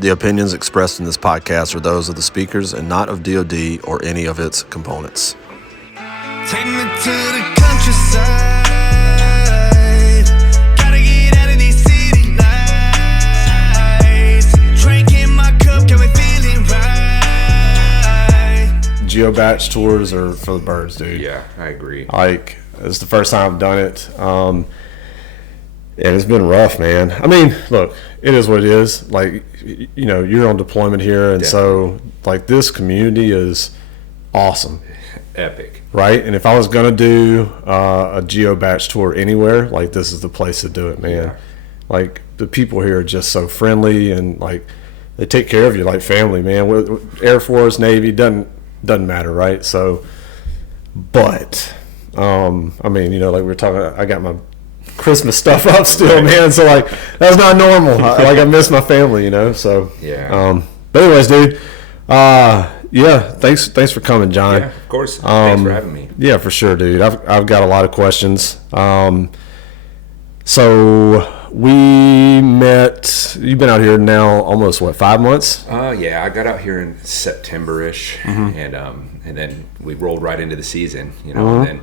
The opinions expressed in this podcast are those of the speakers and not of DoD or any of its components. Take me to the countryside. Gotta get out of these city lights. Drinking my cup, got me feeling right. Geo-batch tours are for the birds, dude. Yeah, I agree. Like, it's the first time I've done it. And it's been rough, man. I mean, look, it is what it is. Like, you know, you're on deployment here, and so, like, this community is awesome. Epic. Right? And if I was going to do a geo-batch tour anywhere, like, this is the place to do it, man. Yeah. Like, the people here are just so friendly, and, like, they take care of you like family, man. Air Force, Navy, doesn't matter, right? So, but, I mean, you know, like we were talking, I got my Christmas stuff up still, man. So, like, that's not normal. I miss my family, you know. So, yeah. But anyways, dude, yeah, thanks for coming, John. Yeah, of course. Thanks for having me. Yeah, for sure, dude. I've got a lot of questions. So we met. You've been out here now almost 5 months? Yeah, I got out here in September-ish, and then we rolled right into the season, you know, and then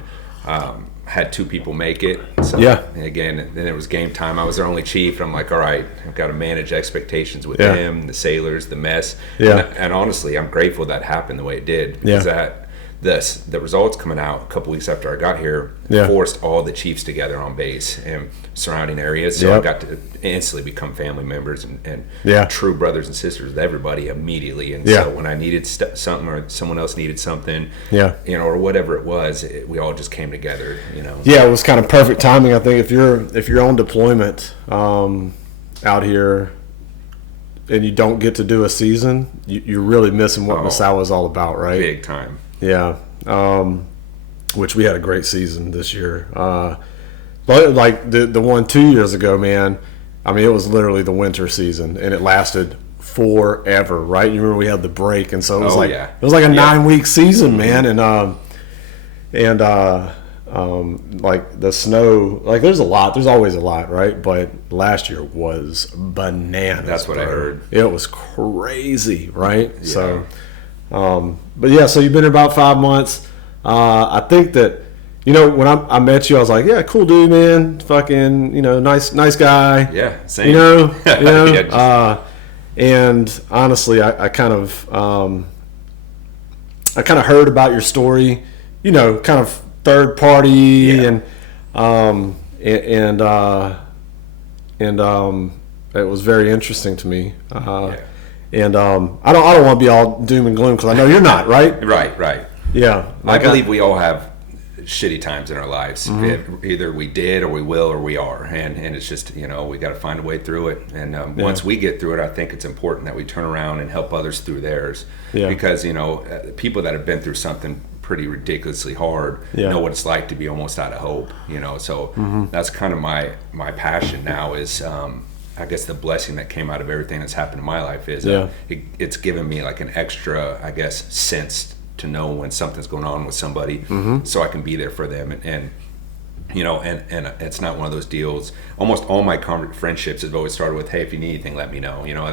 had 2 people make it. So, yeah. Again, then it was game time. I was their only chief, and I'm like, all right, I've got to manage expectations with them, the sailors, the mess. Yeah. And honestly, I'm grateful that happened the way it did, because the results coming out a couple weeks after I got here forced all the chiefs together on base and surrounding areas. So I got to instantly become family members and true brothers and sisters with everybody immediately. And so when I needed something or someone else needed something, you know, or whatever it was, we all just came together, you know. Yeah, it was kind of perfect timing. I think if you're on deployment out here and you don't get to do a season, you're really missing what Misawa is all about, right? Big time. Yeah, which we had a great season this year. But like the one 2 years ago, man, I mean, it was literally the winter season, and it lasted forever, right? You remember we had the break, and so it was it was like a 9-week season, man, and like the snow, like there's always a lot, right? But last year was bananas. That's what I heard. It was crazy, right? Yeah. So. But yeah, so you've been here about 5 months. I think that, you know, when I met you, I was like, yeah, cool dude, man. Fucking, you know, nice guy. Yeah, same. You know, and honestly, I kind of heard about your story, you know, kind of third party and it was very interesting to me. And I don't want to be all doom and gloom, because I know you're not, right? Right. Yeah. I believe we all have shitty times in our lives. Either we did or we will or we are. And it's just, you know, we got to find a way through it. And once we get through it, I think it's important that we turn around and help others through theirs. Yeah. Because, you know, people that have been through something pretty ridiculously hard know what it's like to be almost out of hope, you know. So that's kind of my passion now is I guess the blessing that came out of everything that's happened in my life is it's given me like an extra, I guess, sense to know when something's going on with somebody, so I can be there for them. And you know, and it's not one of those deals. Almost all my friendships have always started with, hey, if you need anything, let me know. You know,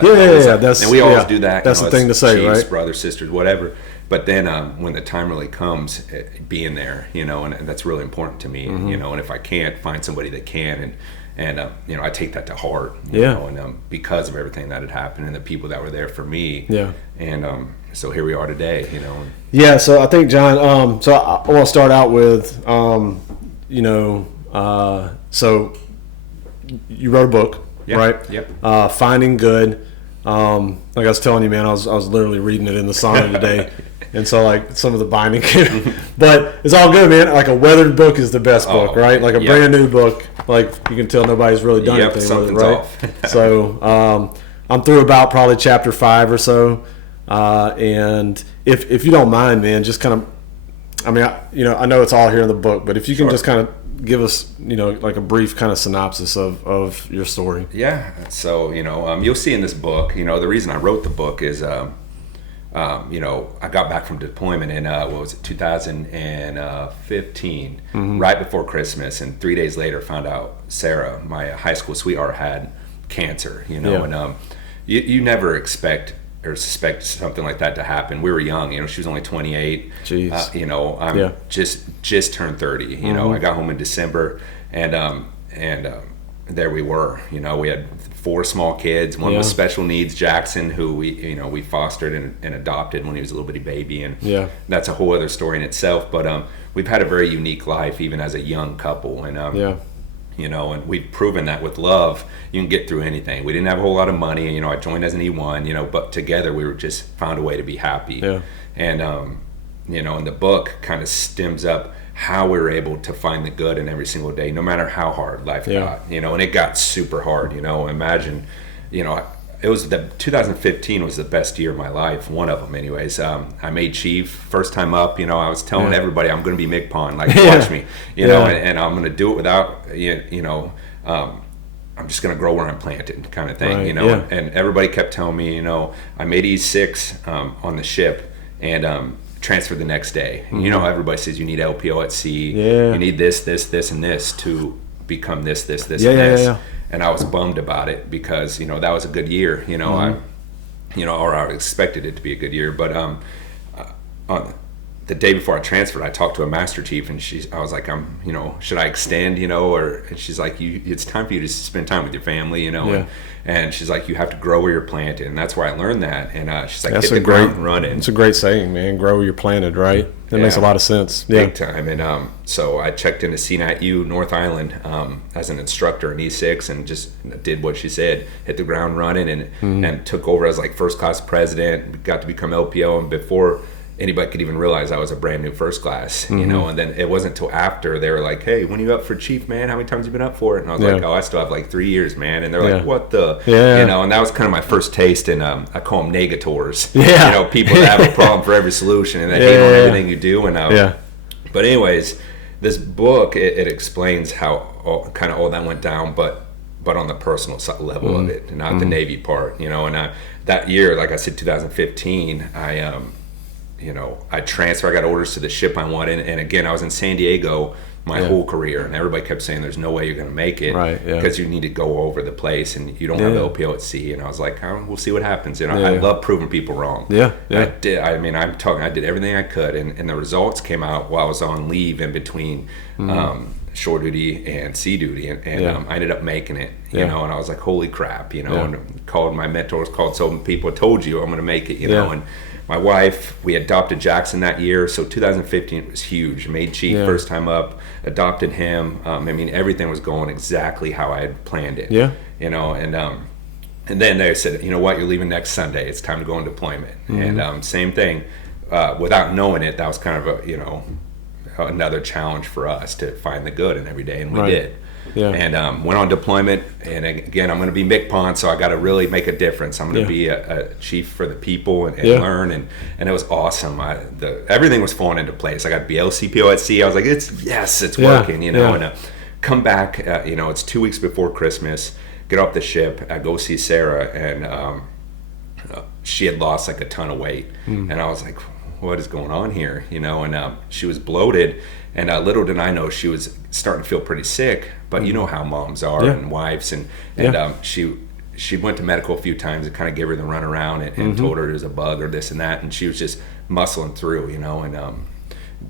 that's, and we always do that. That's the thing to say, chiefs, right? Brothers, sisters, whatever. But then when the time really comes, being there, you know, and that's really important to me. You know, and if I can't, find somebody that can. And you know, I take that to heart, you know, and because of everything that had happened and the people that were there for me. Yeah. And so here we are today, you know. Yeah, so I think, John, so I want to start out with, you know, so you wrote a book, right? Yep. Finding Good. Like I was telling you, man, I was literally reading it in the sauna today. And so, like, some of the binding, but it's all good, man. Like, a weathered book is the best book, right? Like, a brand new book, like, you can tell nobody's really done anything with it, right? Off. So, I'm through about probably chapter 5 or so. And if you don't mind, man, just kind of, I mean, I know it's all here in the book, but if you can just kind of give us, you know, like a brief kind of synopsis of your story. Yeah. So, you know, you'll see in this book, you know, the reason I wrote the book is, you know, I got back from deployment in, 2015, right before Christmas. And 3 days later found out Sarah, my high school sweetheart, had cancer, you know, you never expect or suspect something like that to happen. We were young, you know. She was only 28. Jeez. You know, I'm just turned 30. You know, I got home in December, and there we were. You know, we had 4 small kids. One with special needs, Jackson, who we fostered and adopted when he was a little bitty baby, and that's a whole other story in itself. But we've had a very unique life, even as a young couple, and you know, and we've proven that with love, you can get through anything. We didn't have a whole lot of money, you know. I joined as an E1, you know, but together we were just found a way to be happy. And you know, and the book kind of stems up how we were able to find the good in every single day, no matter how hard life got, you know. And it got super hard, you know. Imagine, you know, it was 2015 was the best year of my life, one of them anyways. I made chief first time up, you know. I was telling everybody I'm going to be McPon, like watch me, you know, and I'm going to do it without, you know, I'm just going to grow where I'm planted kind of thing, you know. And everybody kept telling me, you know, I made E6 on the ship and transferred the next day. You know, everybody says you need LPO at sea, you need this, and this to become this, and this. And I was bummed about it because, you know, that was a good year, you know. I expected it to be a good year, but on the day before I transferred, I talked to a master chief, and I was like, you know, should I extend, you know, and she's like, it's time for you to spend time with your family, you know, and she's like, you have to grow where you're planted, and that's where I learned that, and she's like, hit the ground running. It's a great saying, man, grow where you're planted, right? That makes a lot of sense. Big time. And so I checked into CNATU North Island as an instructor in E6 and just did what she said, hit the ground running, and took over as like first class president, got to become LPO, and before anybody could even realize I was a brand new first class, you know. And then it wasn't until after they were like, hey, when are you up for chief, man? How many times have you been up for it? And I was like, oh, I still have like 3 years, man. And they're like, what the, you know. And that was kind of my first taste in I call them negators, you know, people that have a problem for every solution and they hate on everything you do. And but anyways, this book, it explains how all that went down, but on the personal level of it, not the Navy part, you know. And that year, like I said, 2015, you know, I transferred. I got orders to the ship I wanted, and again, I was in San Diego my whole career, and everybody kept saying, "There's no way you're going to make it, because you need to go over the place, and you don't have LPO at sea." And I was like, "We'll see what happens." You know, I love proving people wrong. I did. I mean, I did everything I could, and the results came out while I was on leave in between shore duty and sea duty, and I ended up making it. You know, and I was like, "Holy crap!" You know, and called my mentors, called some people, told you I'm going to make it. You know, and my wife, we adopted Jackson that year, so 2015 was huge. Made chief first time up, adopted him. I mean, everything was going exactly how I had planned it. You know, and then they said, you know what, you're leaving next Sunday. It's time to go on deployment. And same thing, without knowing it, that was kind of another challenge for us to find the good in every day, and we did. And went on deployment, and again, I'm going to be MCPON, so I got to really make a difference. I'm going to be a chief for the people and learn, and it was awesome. Everything was falling into place. I got to be LCPO at sea. I was like, it's working, you know. And come back, you know, it's 2 weeks before Christmas. Get off the ship, I go see Sarah, and she had lost like a ton of weight, and I was like, what is going on here, you know? And she was bloated. And little did I know she was starting to feel pretty sick, but you know how moms are and wives, and she went to medical a few times and kind of gave her the runaround and told her it was a bug or this and that, and she was just muscling through, you know. And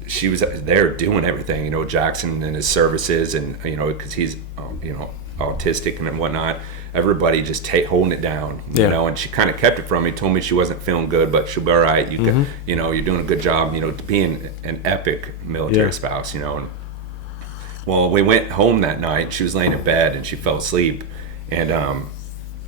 she was there doing everything, you know, Jackson and his services, and you know, because he's you know, autistic and whatnot. Everybody just holding it down, you know, and she kind of kept it from me, told me she wasn't feeling good, but she'll be all right. You know, you're doing a good job, you know, being an epic military spouse, you know. And well, we went home that night. She was laying in bed and she fell asleep, and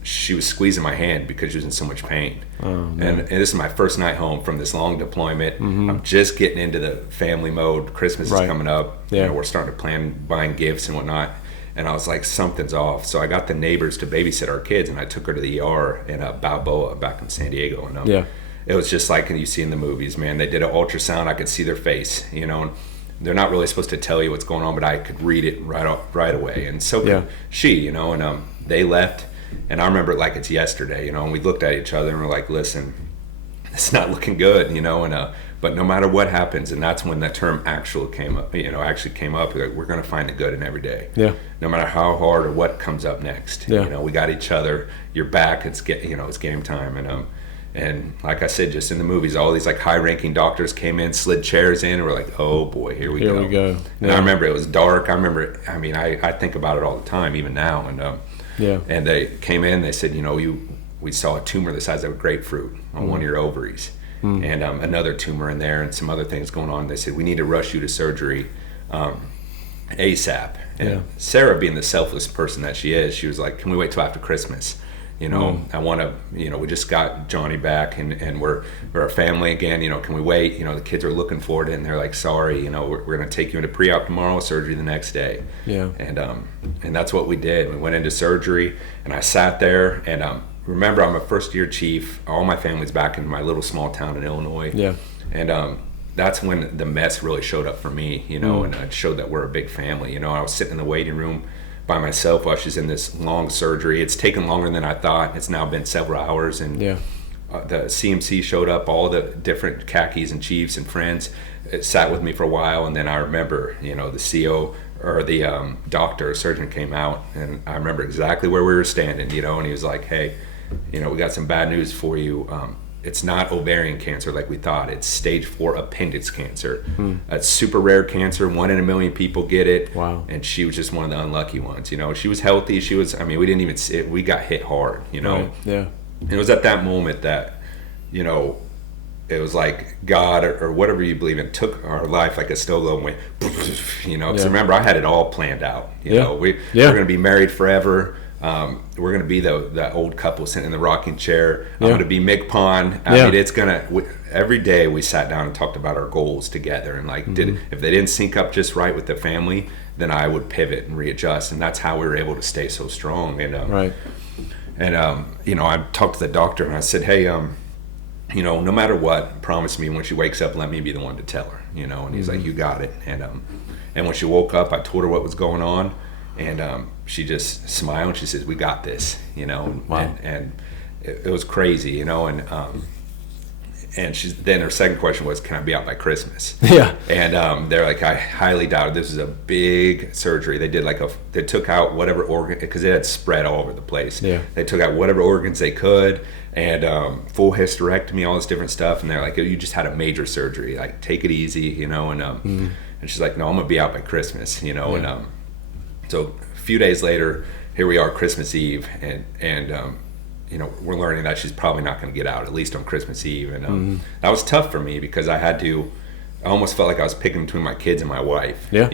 she was squeezing my hand because she was in so much pain. And this is my first night home from this long deployment. I'm just getting into the family mode. Christmas is coming up. You know, we're starting to plan buying gifts and whatnot. And I was like, something's off. So I got the neighbors to babysit our kids, and I took her to the ER in Balboa back in San Diego. And it was just like you see in the movies, man. They did an ultrasound. I could see their face, you know. And they're not really supposed to tell you what's going on, but I could read it right away. And so could she, you know. And they left, and I remember it like it's yesterday, you know. And we looked at each other and we're like, listen, it's not looking good, and but no matter what happens, and that's when that term actually came up, like, we're going to find the good in every day. Yeah. No matter how hard or what comes up next. Yeah. We got each other. You're back. It's game time. And like I said, just in the movies, all these like high-ranking doctors came in, slid chairs in, and we're like, oh boy, here we go. Yeah. And I remember it was dark. I think about it all the time, even now. And they came in. They said, we saw a tumor the size of a grapefruit on one of your ovaries. And another tumor in there and some other things going on. They said, we need to rush you to surgery ASAP. And Sarah, being the selfless person that she is, she was like, can we wait till after Christmas? I want to, we just got Johnny back and we're a family again, can we wait? The kids are looking forward to it and they're like, sorry, we're going to take you into pre-op tomorrow, surgery the next day. Yeah. And that's what we did. We went into surgery and I sat there and, remember, I'm a first-year chief. All my family's back in my little small town in Illinois. Yeah. And that's when the mess really showed up for me, and it showed that we're a big family. I was sitting in the waiting room by myself while she's in this long surgery. It's taken longer than I thought. It's now been several hours. And the CMC showed up, all the different khakis and chiefs and friends. It sat with me for a while. And then I remember, the CO or the doctor, surgeon came out. And I remember exactly where we were standing, and he was like, hey, we got some bad news for you. It's not ovarian cancer like we thought. It's stage 4 appendix cancer. It's super rare cancer. 1 in a million people get it. Wow. And she was just one of the unlucky ones. She was healthy. She was, we didn't even see it. We got hit hard, Right. Yeah. And it was at that moment that, it was like God or whatever you believe in took our life like a snow globe and went, because remember, I had it all planned out. We're going to be married forever. We're going to be the old couple sitting in the rocking chair. I'm going to be Mick Pond. It's going to, every day we sat down and talked about our goals together. And like, if they didn't sync up just right with the family, then I would pivot and readjust. And that's how we were able to stay so strong. And, right. And, I talked to the doctor and I said, hey, no matter what, promise me when she wakes up, let me be the one to tell her, and he's like, you got it. And when she woke up, I told her what was going on. And she just smiled and she says, we got this, Wow. and it was crazy, and then her second question was, can I be out by Christmas? Yeah. And they're like, I highly doubt it. This is a big surgery. They did they took out whatever organ, because it had spread all over the place. Yeah. They took out whatever organs they could and full hysterectomy, all this different stuff. And they're like, you just had a major surgery. Like, take it easy, and she's like, no, I'm going to be out by Christmas, and so a few days later, here we are, Christmas Eve, and we're learning that she's probably not going to get out, at least on Christmas Eve. And that was tough for me because I almost felt like I was picking between my kids and my wife. Yeah.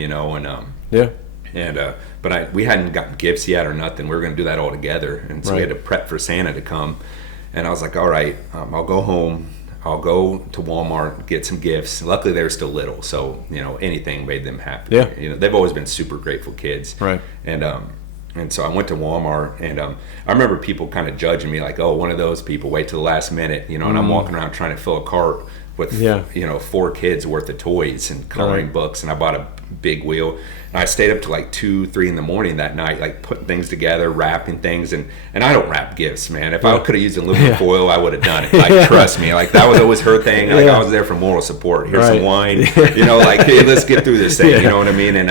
But we hadn't gotten gifts yet or nothing. We were going to do that all together, and so we had to prep for Santa to come. And I was like, all right, I'll go home. I'll go to Walmart, get some gifts. Luckily, they were still little, so anything made them happy. Yeah. They've always been super grateful kids. Right. And so I went to Walmart, and I remember people kind of judging me, like, oh, one of those people, wait till the last minute, and I'm walking around trying to fill a cart with 4 kids worth of toys and coloring books, and I bought a big wheel. And I stayed up to like 2-3 in the morning that night, like putting things together, wrapping things, and I don't wrap gifts, man. If I could have used aluminum foil, I would have done it. Like, trust me, like that was always her thing. Like, I was there for moral support. Here's some wine, like, hey, let's get through this thing. You know what I mean? And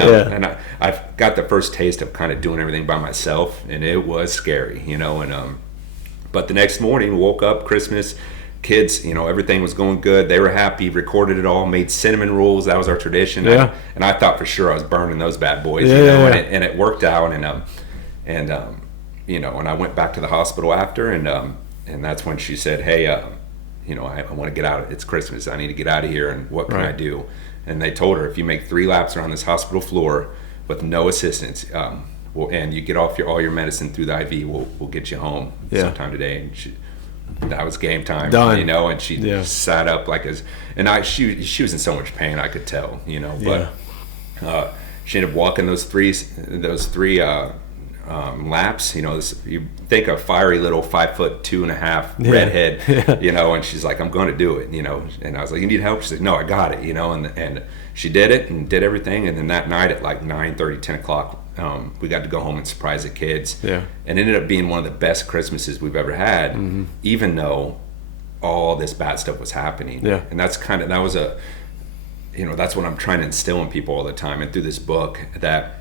I got the first taste of kind of doing everything by myself, and it was scary, and but the next morning, woke up, Christmas. Kids, everything was going good. They were happy, recorded it all, made cinnamon rolls. That was our tradition. Yeah. And I thought for sure I was burning those bad boys, And it worked out. And I went back to the hospital after, and that's when she said, hey, I want to get out. It's Christmas. I need to get out of here. And what can I do? And they told her, if you make 3 laps around this hospital floor with no assistance, and you get off all your medicine through the IV, we'll get you home sometime today. And that was game time. Done. And she sat up she was in so much pain, I could tell, but she ended up walking those three laps, you think a fiery little 5'2.5" redhead, and she's like, I'm going to do it, and I was like, you need help? She's like, no, I got it, and she did it and did everything. And then that night at like 9:30, 10 o'clock, we got to go home and surprise the kids. Yeah. And it ended up being one of the best Christmases we've ever had, even though all this bad stuff was happening. Yeah. And that's what I'm trying to instill in people all the time. And through this book, that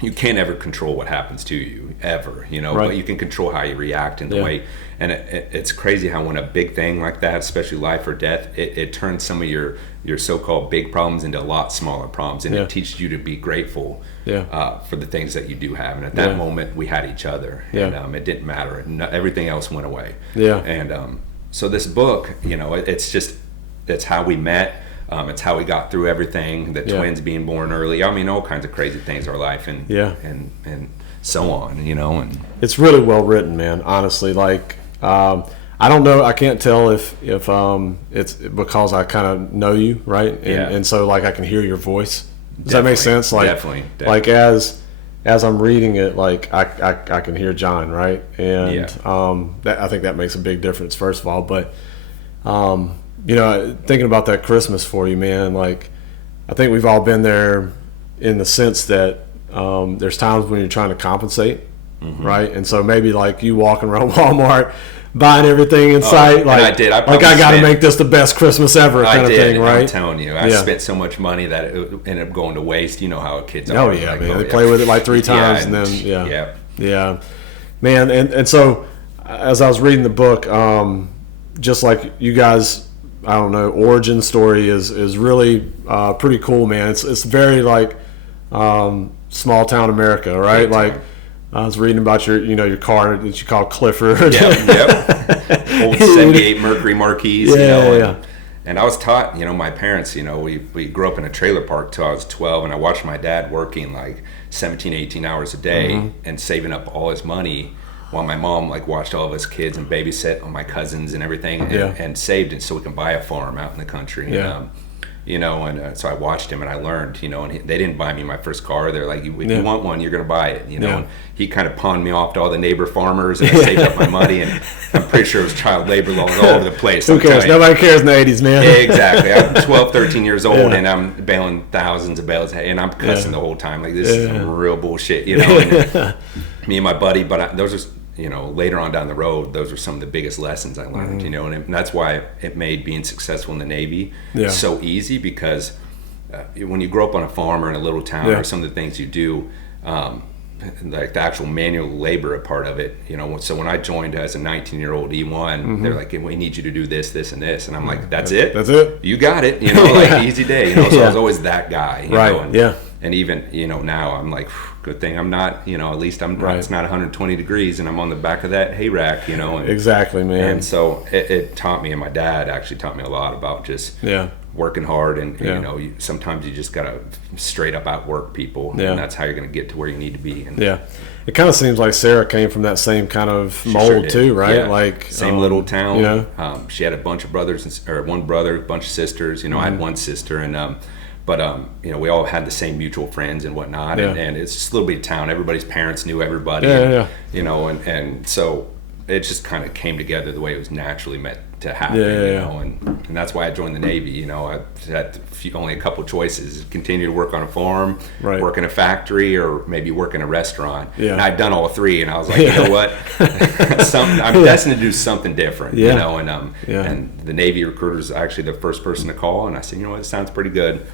you can't ever control what happens to you, ever, right. But you can control how you react in the way. And it's crazy how when a big thing like that, especially life or death, it turns some of your so-called big problems into a lot smaller problems. And it teaches you to be grateful for the things that you do have. And at that moment, we had each other. And it didn't matter. Everything else went away. And so this book, it's how we met. It's how we got through everything. The twins being born early. I mean, all kinds of crazy things in our life, and so on. And it's really well written, man. Honestly, like I don't know. I can't tell if it's because I kind of know you, right? And so like I can hear your voice. Does that make sense? Like definitely. Like as I'm reading it, like I can hear John, right? And I think that makes a big difference. First of all, but. Thinking about that Christmas for you, man, like I think we've all been there in the sense that there's times when you're trying to compensate, right? And so maybe like you walking around Walmart buying everything in sight, like I did. I got to make this the best Christmas ever kind of thing, right? I'm telling you, I spent so much money that it ended up going to waste. You know how kids are. Oh yeah, like, man. They play with it like 3 times and then man. And so as I was reading the book, just like you guys, I don't know, origin story is really pretty cool, man. It's very like small town America, right? Like I was reading about your car that you call Clifford. Old 78 Mercury Marquis. And I was taught, my parents, we grew up in a trailer park till I was 12, and I watched my dad working like 17, 18 hours a day and saving up all his money, while my mom like watched all of us kids and babysat on my cousins and everything, and saved it so we can buy a farm out in the country. So I watched him and I learned, and they didn't buy me my first car. They're like, if you want one, you're going to buy it, and he kind of pawned me off to all the neighbor farmers, and I saved up my money, and I'm pretty sure it was child labor laws all over the place. Who cares? Nobody cares in the 80s, man. Exactly. I'm 12, 13 years old, and I'm baling thousands of bales, and I'm cussing the whole time. Like, this is some real bullshit, and me and my buddy, but those are, later on down the road, those were some of the biggest lessons I learned, and that's why it made being successful in the Navy so easy, because when you grow up on a farm or in a little town, or some of the things you do, like the actual manual labor part of it, so when I joined as a 19-year-old E1, they're like, we need you to do this, this, and this, and I'm like, that's it? You got it, like easy day, so I was always that guy, and even, now I'm like, good thing I'm not, at least I'm it's not 120 degrees and I'm on the back of that hay rack, and, exactly, man. And so it taught me, and my dad actually taught me a lot about just working hard, and sometimes you just gotta straight up outwork people, and that's how you're gonna get to where you need to be. And it kind of seems like Sarah came from that same kind of mold too, right? Like same little town. She had a bunch of brothers, or one brother, a bunch of sisters. I had one sister, and but we all had the same mutual friends and whatnot, and it's just a little bit of town. Everybody's parents knew everybody, and so it just kind of came together the way it was naturally meant to happen, and that's why I joined the Navy. I had only a couple choices: continue to work on a farm, work in a factory, or maybe work in a restaurant. And I'd done all 3, and I was like, you know what, I'm destined to do something different. And the Navy recruiter was actually the first person to call, and I said, it sounds pretty good.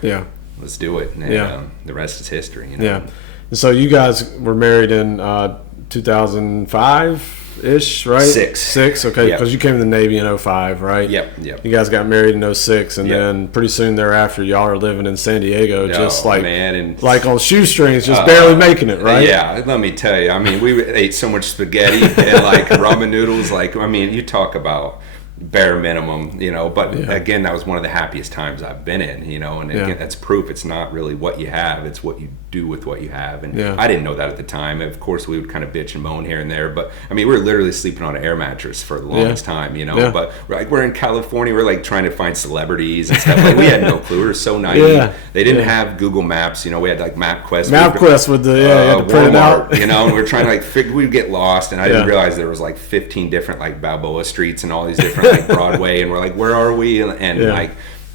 Let's do it. And the rest is history. And so you guys were married in 2005-ish, right? 6, okay, because you came to the Navy in 2005, right? Yep. You guys got married in 2006, and then pretty soon thereafter, y'all are living in San Diego, just like on shoestrings, just barely making it, right? Yeah, let me tell you, we ate so much spaghetti and like ramen noodles, you talk about bare minimum, but again, that was one of the happiest times I've been in, and again, that's proof it's not really what you have, it's what you do with what you have. And I didn't know that at the time. Of course, we would kind of bitch and moan here and there, but we were literally sleeping on an air mattress for the longest time, but we're in California, we're like trying to find celebrities and stuff. We had no clue. We were so naive. They didn't have Google Maps, we had like MapQuest with the you had to print it out, and we were trying to like figure, we'd get lost, and I didn't realize there was like 15 different like Balboa streets and all these different like Broadway, and we're like, where are we? And like,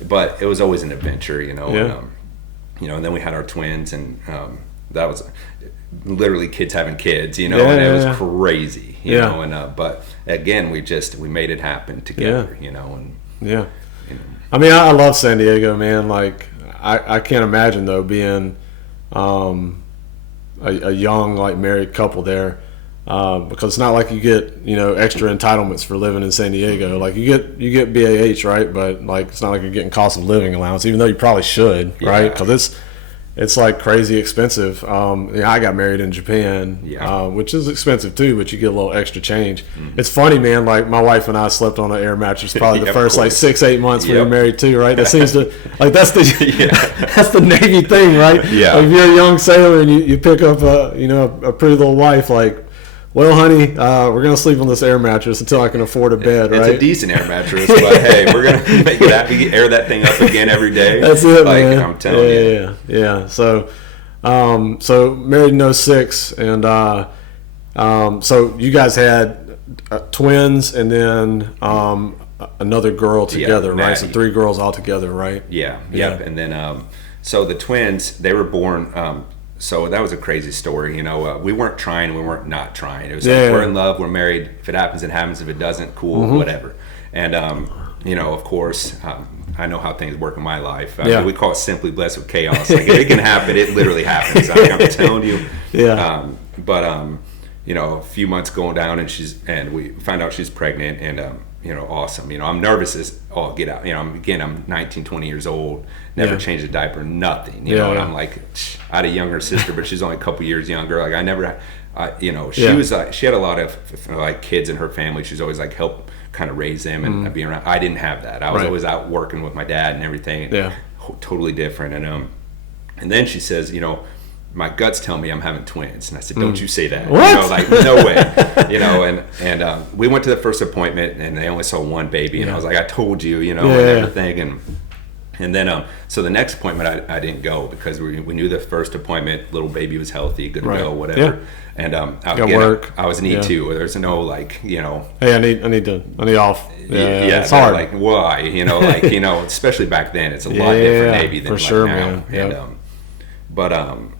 but it was always an adventure, and then we had our twins, and that was literally kids having kids, and it was crazy, you know. And but again, we made it happen together, And I mean, I love San Diego, man. Like, I can't imagine though being a young like married couple there, because it's not like you get extra entitlements for living in San Diego. Like you get BAH, right? But like it's not like you're getting cost of living allowance, even though you probably should, right? Because it's like crazy expensive. I got married in Japan, which is expensive too, but you get a little extra change. It's funny, man. Like my wife and I slept on an air mattress probably the first like 6-8 months we were married too, right? That seems to like that's the Navy thing, right? Yeah. Like if you're a young sailor and you pick up a pretty little wife, like, well, honey, we're going to sleep on this air mattress until I can afford a bed, right? It's a decent air mattress, but hey, we're going to make it happen. You air that thing up again every day. That's it, like, man. I'm telling you. Yeah. So married in 06, and so you guys had twins and then another girl together, right? So 3 girls all together, right? Yeah. Yep. And then so the twins, they were born. So that was a crazy story, we weren't trying, we weren't not trying. It was like, we're in love, we're married. If it happens, it happens. If it doesn't, cool, whatever. And, of course, I know how things work in my life. We call it simply blessed with chaos. Like, if it can happen, it literally happens. I'm telling you. Yeah. But a few months going down, and we found out she's pregnant, and, awesome. I'm nervous as all get out. I'm 19, 20 years old, never changed a diaper, nothing. And I'm like, I had a younger sister, but she's only a couple years younger. Like I never, she was like, she had a lot of like kids in her family. She's always like helped kind of raise them and be around. I didn't have that. I was always out working with my dad and everything. And totally different. And then she says, my guts tell me I'm having twins. And I said, don't you say that. What? Like, no way. And we went to the first appointment and they only saw one baby. And I was like, I told you, and everything. And then, so the next appointment I didn't go because we knew the first appointment, little baby was healthy, good to go, whatever. Yeah. And I was an E2. There's no like, Hey, I need off. Yeah, it's hard. Like, why? Especially back then, it's a lot different Navy than for like sure, now. Man. And, but I'm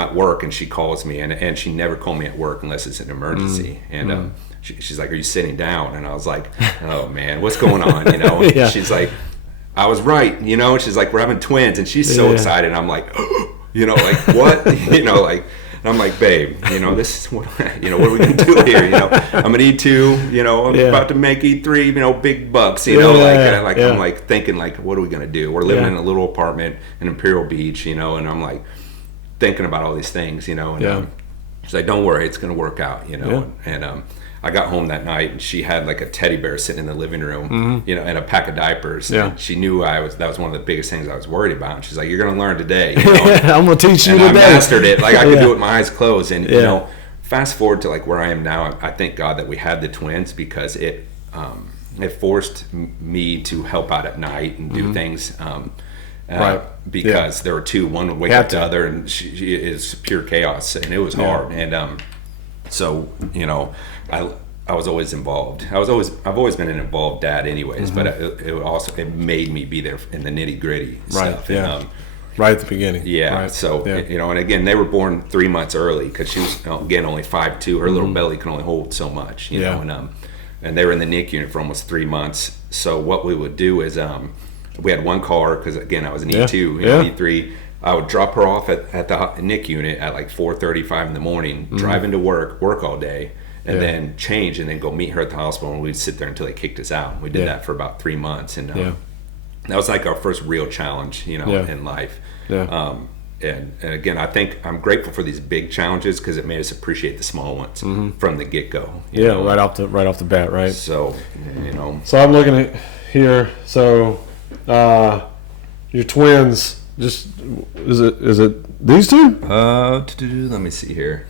at work and she calls me and she never called me at work unless it's an emergency. And she's like, are you sitting down? And I was like, oh man, what's going on? And she's like, I was right. She's like, we're having twins. And she's so excited. And I'm like, like what? Like, and I'm like, babe, this is what, what are we going to do here? I'm an E2, I'm about to make E3, big bucks, I'm like thinking like, what are we going to do? We're living in a little apartment in Imperial Beach, and I'm like thinking about all these things, and she's like, don't worry, it's going to work out, and I got home that night and she had like a teddy bear sitting in the living room, and a pack of diapers. Yeah. And she knew that was one of the biggest things I was worried about. And she's like, you're going to learn today. I'm going to teach you and today. I mastered it. Like I could do it with my eyes closed. And, fast forward to like where I am now, I thank God that we had the twins because it forced me to help out at night and do things. Because there were two, one would wake up the other, and she is pure chaos, and it was hard. And so I was always involved. I've always been an involved dad, anyways. But it made me be there in the nitty gritty stuff. Yeah. Right at the beginning. Yeah. Right. So and again, they were born 3 months early because she was again only 5'2". Her little belly can only hold so much. You know, and they were in the NICU unit for almost 3 months. So what we would do is we had one car because again I was an E2, E3. I would drop her off at the NIC unit at like 4:35 in the morning, drive into work all day, and then change and then go meet her at the hospital, and we'd sit there until they kicked us out. We did that for about 3 months, and that was like our first real challenge, in life. And again, I think I'm grateful for these big challenges because it made us appreciate the small ones from the get-go. Right off the bat, right? So, So I'm looking at here. So your twins. Just is it these two? Let me see here.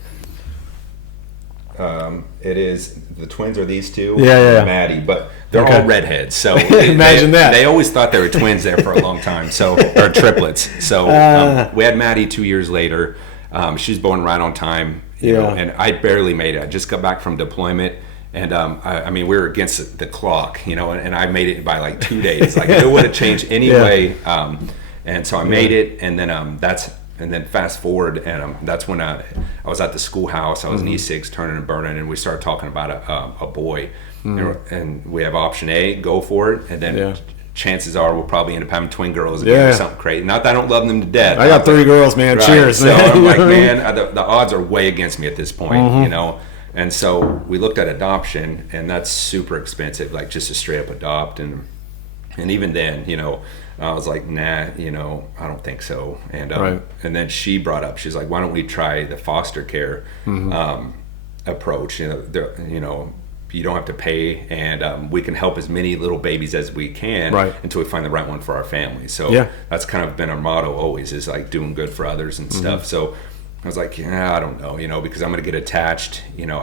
It is the twins are these two. Yeah. Maddie, but they're all redheads. So imagine that. They always thought they were twins there for a long time. So or triplets. So we had Maddie 2 years later. She's born right on time. You know, and I barely made it. I just got back from deployment. And I mean, we were against the clock, and I made it by like 2 days. Like it would have changed anyway. And so I made it, and then and then fast forward, and that's when I was at the schoolhouse. I was in E6 turning and burning, and we started talking about a boy, and we have option A, go for it, and then chances are we'll probably end up having twin girls again or something crazy. Not that I don't love them to death. I got 3 girls, man. Right. Cheers, so man. I'm like, man, the odds are way against me at this point, you know. And so we looked at adoption, and that's super expensive, like just to straight up adopt. And even then, you know, I was like, nah, you know, I don't think so. And and then she brought up, she's like, why don't we try the foster care approach? You know, you don't have to pay, and we can help as many little babies as we can until we find the right one for our family. So that's kind of been our motto always, is like doing good for others and stuff. So I was like, yeah, I don't know, you know, because I'm going to get attached, you know.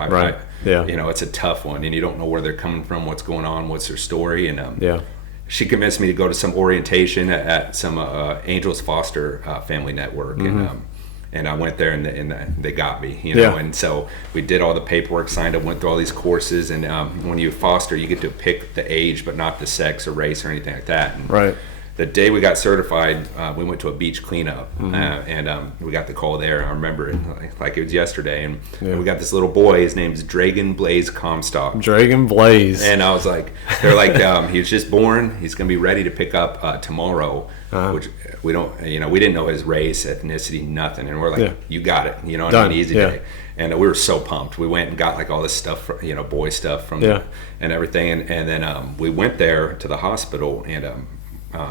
You know, it's a tough one, and you don't know where they're coming from, what's going on, what's their story. And she convinced me to go to some orientation at some Angels Foster Family Network, and I went there, and they got me, you know. And so we did all the paperwork, signed up, went through all these courses, and when you foster, you get to pick the age, but not the sex or race or anything like that. And the day we got certified, we went to a beach cleanup, and we got the call there. I remember it like it was yesterday, and we got this little boy. His name's Dragon Blaze Comstock. Dragon Blaze. And I was like, they're like, he was just born. He's gonna be ready to pick up tomorrow, which we don't, you know, we didn't know his race, ethnicity, nothing. And we're like, you got it, you know, what I mean, easy day. And we were so pumped. We went and got like all this stuff, you know, boy stuff from and everything. And then we went there to the hospital, and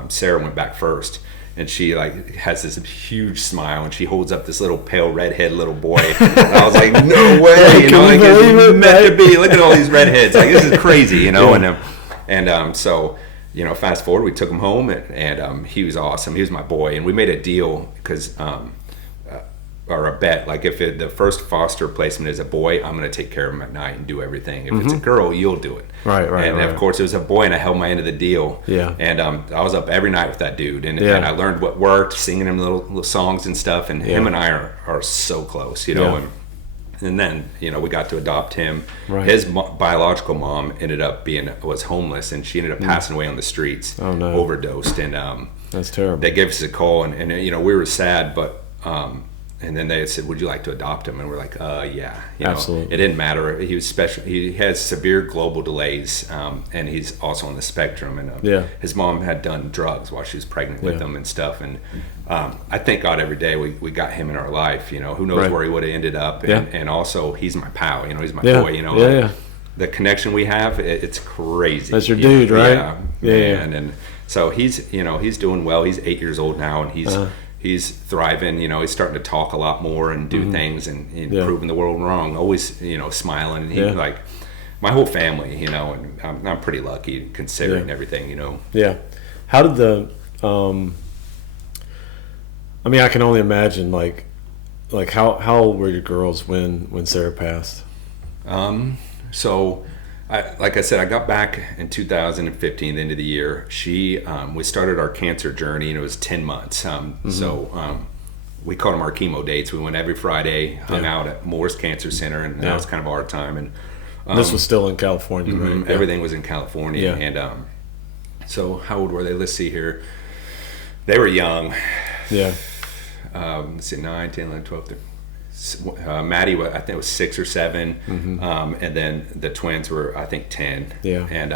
Sarah went back first, and she like has this huge smile, and she holds up this little pale redhead little boy. And I was like, no way, you know, like it's meant to be. Look at all these redheads, like this is crazy, you know. And so, you know, fast forward, we took him home, and he was awesome. He was my boy, and we made a deal because or a bet, like if the first foster placement is a boy, I'm going to take care of him at night and do everything. If it's a girl, you'll do it. And of course it was a boy, and I held my end of the deal. And I was up every night with that dude, and I learned what worked, singing him little songs and stuff, and him and I are so close, you know. And then, you know, we got to adopt him. His biological mom was homeless, and she ended up passing away on the streets, overdosed, and that's terrible. They gave us a call, and you know, we were sad, but and then they said, would you like to adopt him? And we're like, yeah. You know, absolutely. It didn't matter. He was special. He has severe global delays, and he's also on the spectrum. And his mom had done drugs while she was pregnant with him and stuff. And I thank God every day we got him in our life. You know, who knows where he would have ended up. And also, he's my pal. You know, he's my boy. You know, the connection we have, it's crazy. That's your dude, right? And so he's, you know, he's doing well. He's 8 years old now, and he's thriving. You know, he's starting to talk a lot more and do things, and proving the world wrong. Always, you know, smiling. And he like my whole family, you know, and I'm pretty lucky considering everything, you know. How did the I mean, I can only imagine like how old were your girls when Sarah passed? So like I said, I got back in 2015, the end of the year. We started our cancer journey, and it was 10 months. So we called them our chemo dates. We went every Friday, hung out at Moore's Cancer Center, and that was kind of our time. And this was still in California, right? Everything was in California. And so how old were they? Let's see here. They were young. Let's see, 9, 10, 11, 12, 13. Maddie, I think it was 6 or 7, and then the twins were, I think, 10. And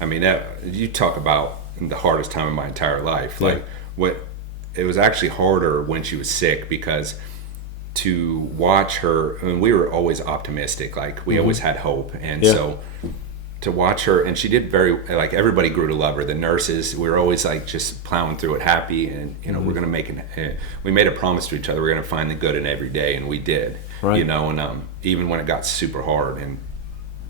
I mean, you talk about the hardest time of my entire life. Like, it was actually harder when she was sick, because to watch her, I mean, we were always optimistic, like we always had hope, and so to watch her, and she did like everybody grew to love her. The nurses, we were always like just plowing through it, happy, and you know, we're gonna make it. We made a promise to each other, we're gonna find the good in every day, and we did. You know, and even when it got super hard, and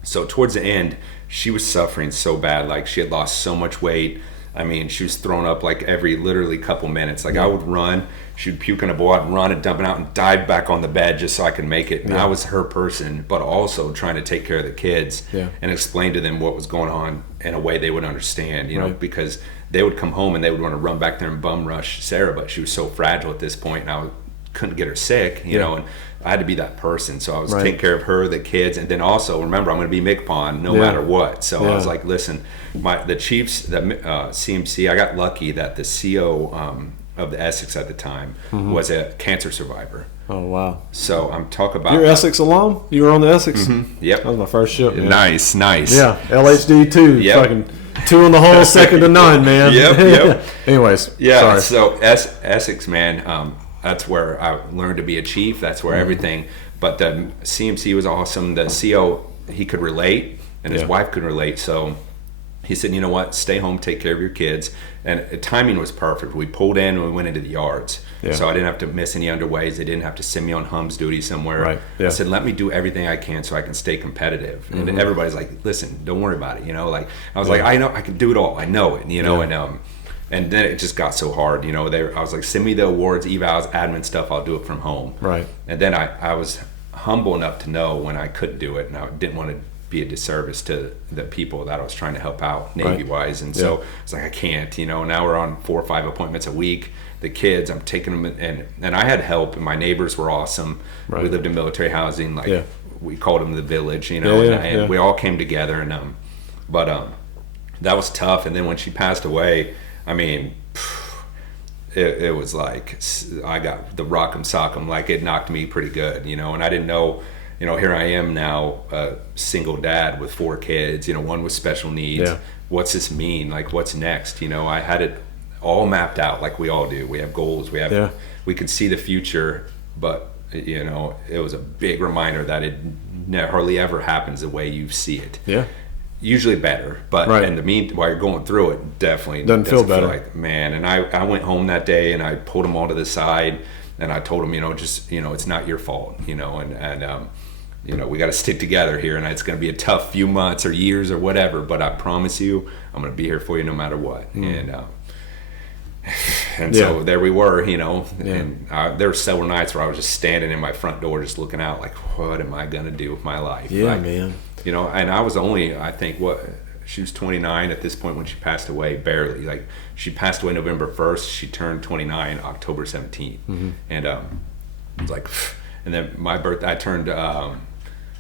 so towards the end, she was suffering so bad. Like, she had lost so much weight. I mean, she was throwing up like every literally couple minutes. Like, I would run, she'd puke in a bowl, I'd run and dump it out and dive back on the bed just so I could make it. And I was her person, but also trying to take care of the kids and explain to them what was going on in a way they would understand, you know, because they would come home and they would want to run back there and bum rush Sarah, but she was so fragile at this point, and I couldn't get her sick, you know, and I had to be that person. So I was taking care of her, the kids, and then also remember, I'm going to be MCPON no matter what. So I was like, listen, the Chiefs, the CMC, I got lucky that the CO of the Essex at the time was a cancer survivor. Oh, wow. So I'm talking about... You're Essex alum? You were on the Essex? Yep. That was my first ship, man. Nice. Yeah, LHD 2. Yep. Fucking 2 in the hole, second to none, man. Yep. Anyways, yeah. sorry. So Essex, man, that's where I learned to be a chief. That's where everything. But the CMC was awesome. The CO, he could relate, and his wife could relate. So he said, you know what, stay home, take care of your kids. And the timing was perfect. We pulled in and we went into the yards. Yeah. So I didn't have to miss any underways. They didn't have to send me on hums duty somewhere. Right. Yeah. I said, let me do everything I can so I can stay competitive. And everybody's like, listen, don't worry about it. You know, like I was like, I know I can do it all. I know it, you know, and then it just got so hard, you know. I was like, send me the awards, evals, admin stuff. I'll do it from home. Right. And then I was humble enough to know when I couldn't do it, and I didn't want to be a disservice to the people that I was trying to help out Navy-wise. And so it's like, I can't, you know. Now we're on 4 or 5 appointments a week. The kids, I'm taking them, and I had help, and my neighbors were awesome. Right. We lived in military housing, like we called them the village, you know, and we all came together, and but that was tough. And then when she passed away, I mean, it was like I got the rock'em sock'em, like it knocked me pretty good, you know. And I didn't know, you know, here I am now, a single dad with 4 kids, you know, one with special needs. What's this mean? Like, what's next? You know, I had it all mapped out like we all do. We have goals. We could see the future, but you know, it was a big reminder that it hardly ever happens the way you see it. Yeah. Usually better, but in the meantime, while you're going through it, definitely doesn't feel better. Like, man, and I went home that day and I pulled them all to the side and I told them, you know, just, you know, it's not your fault, you know, and you know, we got to stick together here, and it's going to be a tough few months or years or whatever, but I promise you, I'm going to be here for you no matter what. And so there we were, you know, and there were several nights where I was just standing in my front door just looking out like, what am I going to do with my life? Yeah, like, man. You know, and I was only, I think, she was 29 at this point when she passed away, barely. Like, she passed away November 1st. She turned 29 October 17th. And it was like, and then my birthday, I turned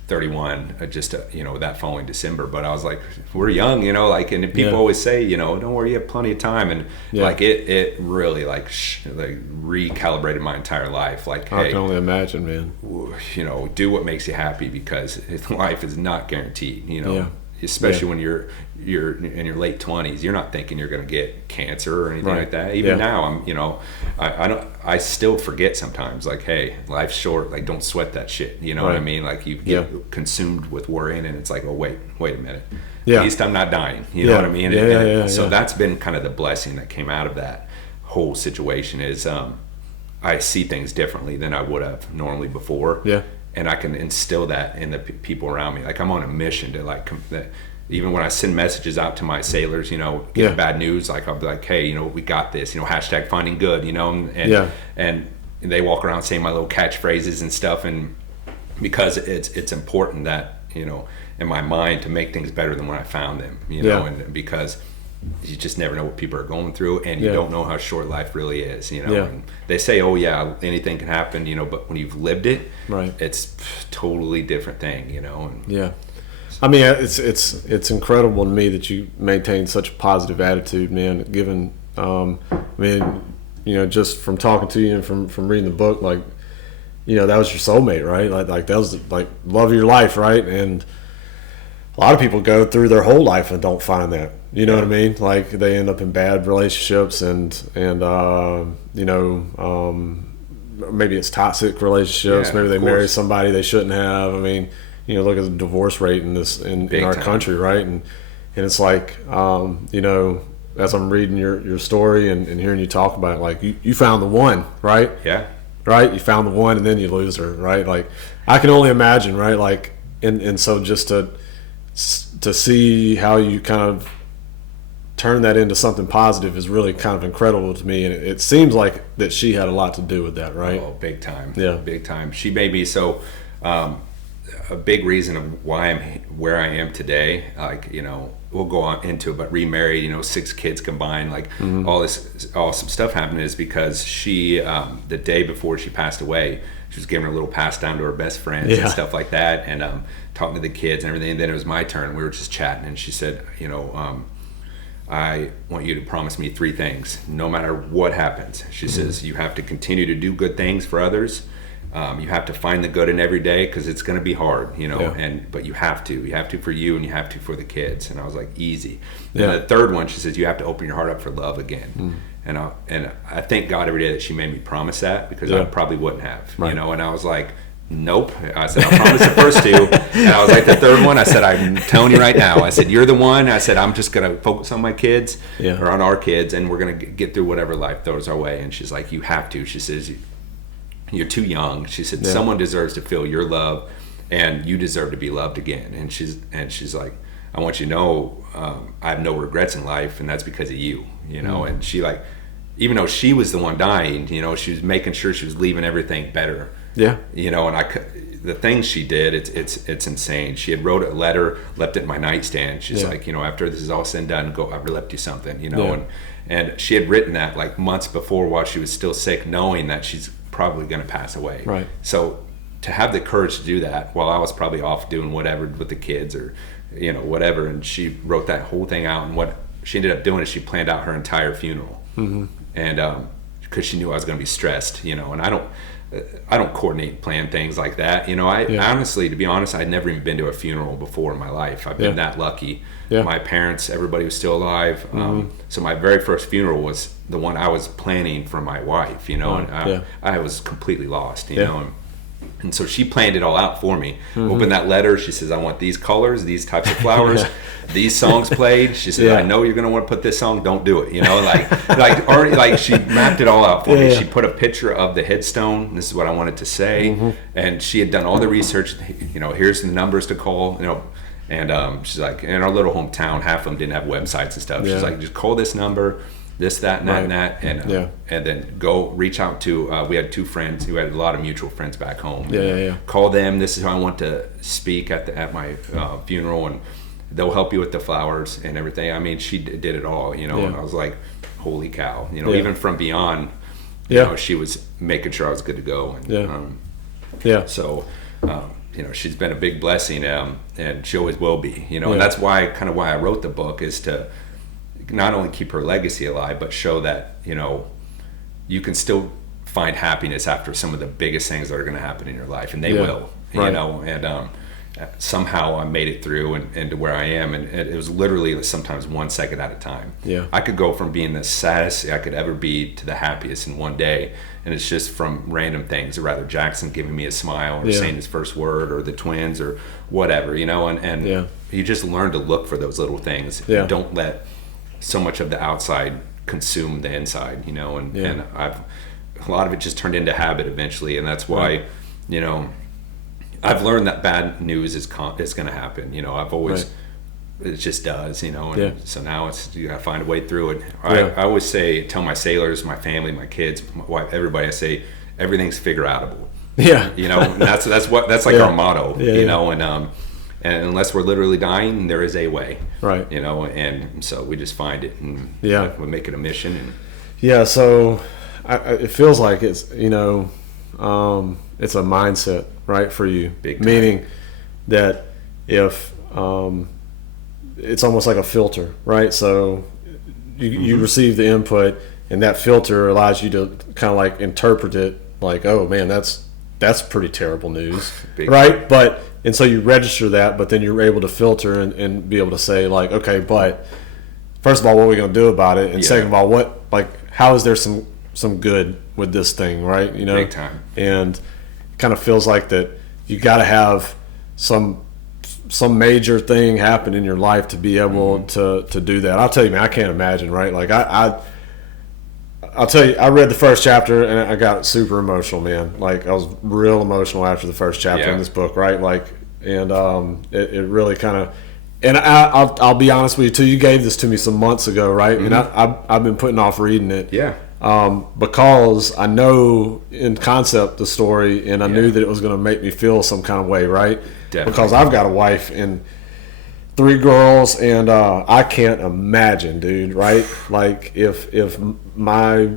31 just you know, that following December. But I was like, we're young, you know, like, and people always say, you know, don't worry, you have plenty of time. And like it really like recalibrated my entire life. Like, I can only imagine, man. You know, do what makes you happy, because life is not guaranteed, you know. Especially when you're in your late 20s, you're not thinking you're going to get cancer or anything like that. Even now, I'm, you know, I still forget sometimes, like, hey, life's short, like, don't sweat that shit, you know what I mean? Like, you get consumed with worrying, and it's like, oh, wait a minute, at least I'm not dying, you know what I mean? So that's been kind of the blessing that came out of that whole situation is I see things differently than I would have normally before. And I can instill that in the people around me. Like, I'm on a mission to, like, even when I send messages out to my sailors, you know, get bad news, like, I'll be like, hey, you know, we got this, you know, hashtag finding good, you know, and they walk around saying my little catchphrases and stuff, and because it's important that, you know, in my mind, to make things better than when I found them, you know, and because you just never know what people are going through, and you don't know how short life really is, you know. And they say, oh yeah, anything can happen, you know, but when you've lived it, it's a totally different thing, you know. And I mean, it's incredible to me that you maintain such a positive attitude, man, given I mean, you know, just from talking to you and from reading the book, like, you know, that was your soulmate, right? Like that was like love of your life, right? And a lot of people go through their whole life and don't find that. You know what I mean? Like, they end up in bad relationships and you know, maybe it's toxic relationships. Maybe they marry somebody they shouldn't have. I mean, you know, look at the divorce rate in our country, right? And it's like, you know, as I'm reading your story and hearing you talk about it, like, you found the one, right? Right? You found the one, and then you lose her, right? Like, I can only imagine, right? Like, and so just to see how you kind of turn that into something positive is really kind of incredible to me, and it seems like that she had a lot to do with that, right? Oh, big time. Big time. She may be so a big reason of why I'm where I am today. Like, you know, we'll go on into it, but remarried, you know, 6 kids combined, like all this awesome stuff happened is because she the day before she passed away, she was giving her a little pass down to her best friends and stuff like that, and talking to the kids and everything. And then it was my turn. We were just chatting, and she said, you know, I want you to promise me 3 things, no matter what happens. She says, you have to continue to do good things for others. You have to find the good in every day, because it's going to be hard, but you have to for you, and you have to for the kids. And I was like, easy. And the third one, she says, you have to open your heart up for love again. And I thank God every day that she made me promise that, because I probably wouldn't have, and I was like, nope. I said, I promised the first 2. And I was like, the third one, I said, I'm telling you right now. I said, you're the one. I said, I'm just going to focus on my kids or on our kids, and we're going to get through whatever life throws our way. And she's like, you have to. She says, you're too young. She said, someone deserves to feel your love, and you deserve to be loved again. And she's like, I want you to know, I have no regrets in life, and that's because of you, And she, like, even though she was the one dying, she was making sure she was leaving everything better. And the things she did, it's insane. She had wrote a letter, left it in my nightstand. She's like, after this is all said and done, I left you something, and she had written that like months before, while she was still sick, knowing that she's probably going to pass away. Right. So to have the courage to do that while I was probably off doing whatever with the kids or, whatever, and she wrote that whole thing out, and what she ended up doing is she planned out her entire funeral. And because she knew I was going to be stressed, and I don't coordinate and plan things like that. Honestly, to be honest, I'd never even been to a funeral before in my life. I've been that lucky. My parents, everybody was still alive. So my very first funeral was the one I was planning for my wife, and I was completely lost, and so she planned it all out for me. Opened that letter. She says, I want these colors, these types of flowers, these songs played. She said, I know you're going to want to put this song. Don't do it. Already, she mapped it all out for me. She put a picture of the headstone. This is what I wanted to say. And she had done all the research. Here's the numbers to call, and she's like, in our little hometown, half of them didn't have websites and stuff. She's like, just call this number, this, that, and that, and that, and then go reach out to, we had 2 friends who had a lot of mutual friends back home. Call them. This is how I want to speak at my funeral, and they'll help you with the flowers and everything. I mean, she did it all, and I was like, holy cow, even from beyond, she was making sure I was good to go. And, so, she's been a big blessing, and she always will be, and that's why I wrote the book, is to not only keep her legacy alive, but show that, you can still find happiness after some of the biggest things that are going to happen in your life, and they will, and somehow I made it through and to where I am, and it was literally sometimes 1 second at a time. I could go from being the saddest I could ever be to the happiest in one day, and it's just from random things, or rather Jackson giving me a smile, or saying his first word, or the twins, or whatever, and you just learn to look for those little things. Don't let so much of the outside consume the inside, and a lot of it just turned into habit eventually, and that's why I've learned that bad news is going to happen. I've always it just does, and so now it's, you gotta find a way through it. I always tell my sailors, my family, my kids, my wife, everybody, I say everything's figure outable. And that's our motto. And unless we're literally dying, there is a way. And so we just find it, and we make it a mission. And so it feels like it's it's a mindset, right, for you. Big time. Meaning that if it's almost like a filter, right? So you receive the input, and that filter allows you to kind of like interpret it like, oh man, that's pretty terrible news, right? But and so you register that, but then you're able to filter and be able to say like, okay, but first of all, what are we going to do about it? And second of all, how is there some good with this thing, right? Big time. And it kind of feels like that you got to have some major thing happen in your life to be able to do that. I'll tell you, man, I can't imagine, right? Like I'll tell you, I read the first chapter and I got super emotional, man. Like I was real emotional after the first chapter in this book, right? Like, and it really kind of, and I'll be honest with you too. You gave this to me some months ago, right? And I've been putting off reading it, because I know in concept the story, and I knew that it was going to make me feel some kind of way, right? Definitely. Because I've got a wife and 3 girls, and I can't imagine, dude, right? Like if my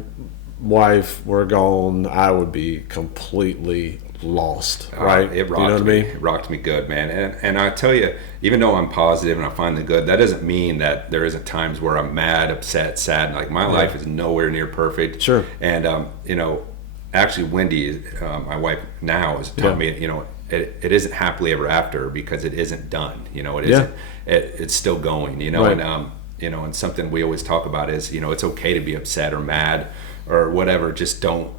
wife were gone, I would be completely lost, Oh, right? It rocked you know what me. I mean? It rocked me good, man. And I tell you, even though I'm positive and I find the good, that doesn't mean that there isn't times where I'm mad, upset, sad. Like my life is nowhere near perfect. Sure. And you know, actually, Wendy, my wife now, is telling me, you know, it isn't happily ever after because it isn't done. You know, it isn't. It's still going. You know, Right. and you know, and something we always talk about is, you know, it's okay to be upset or mad or whatever. Just don't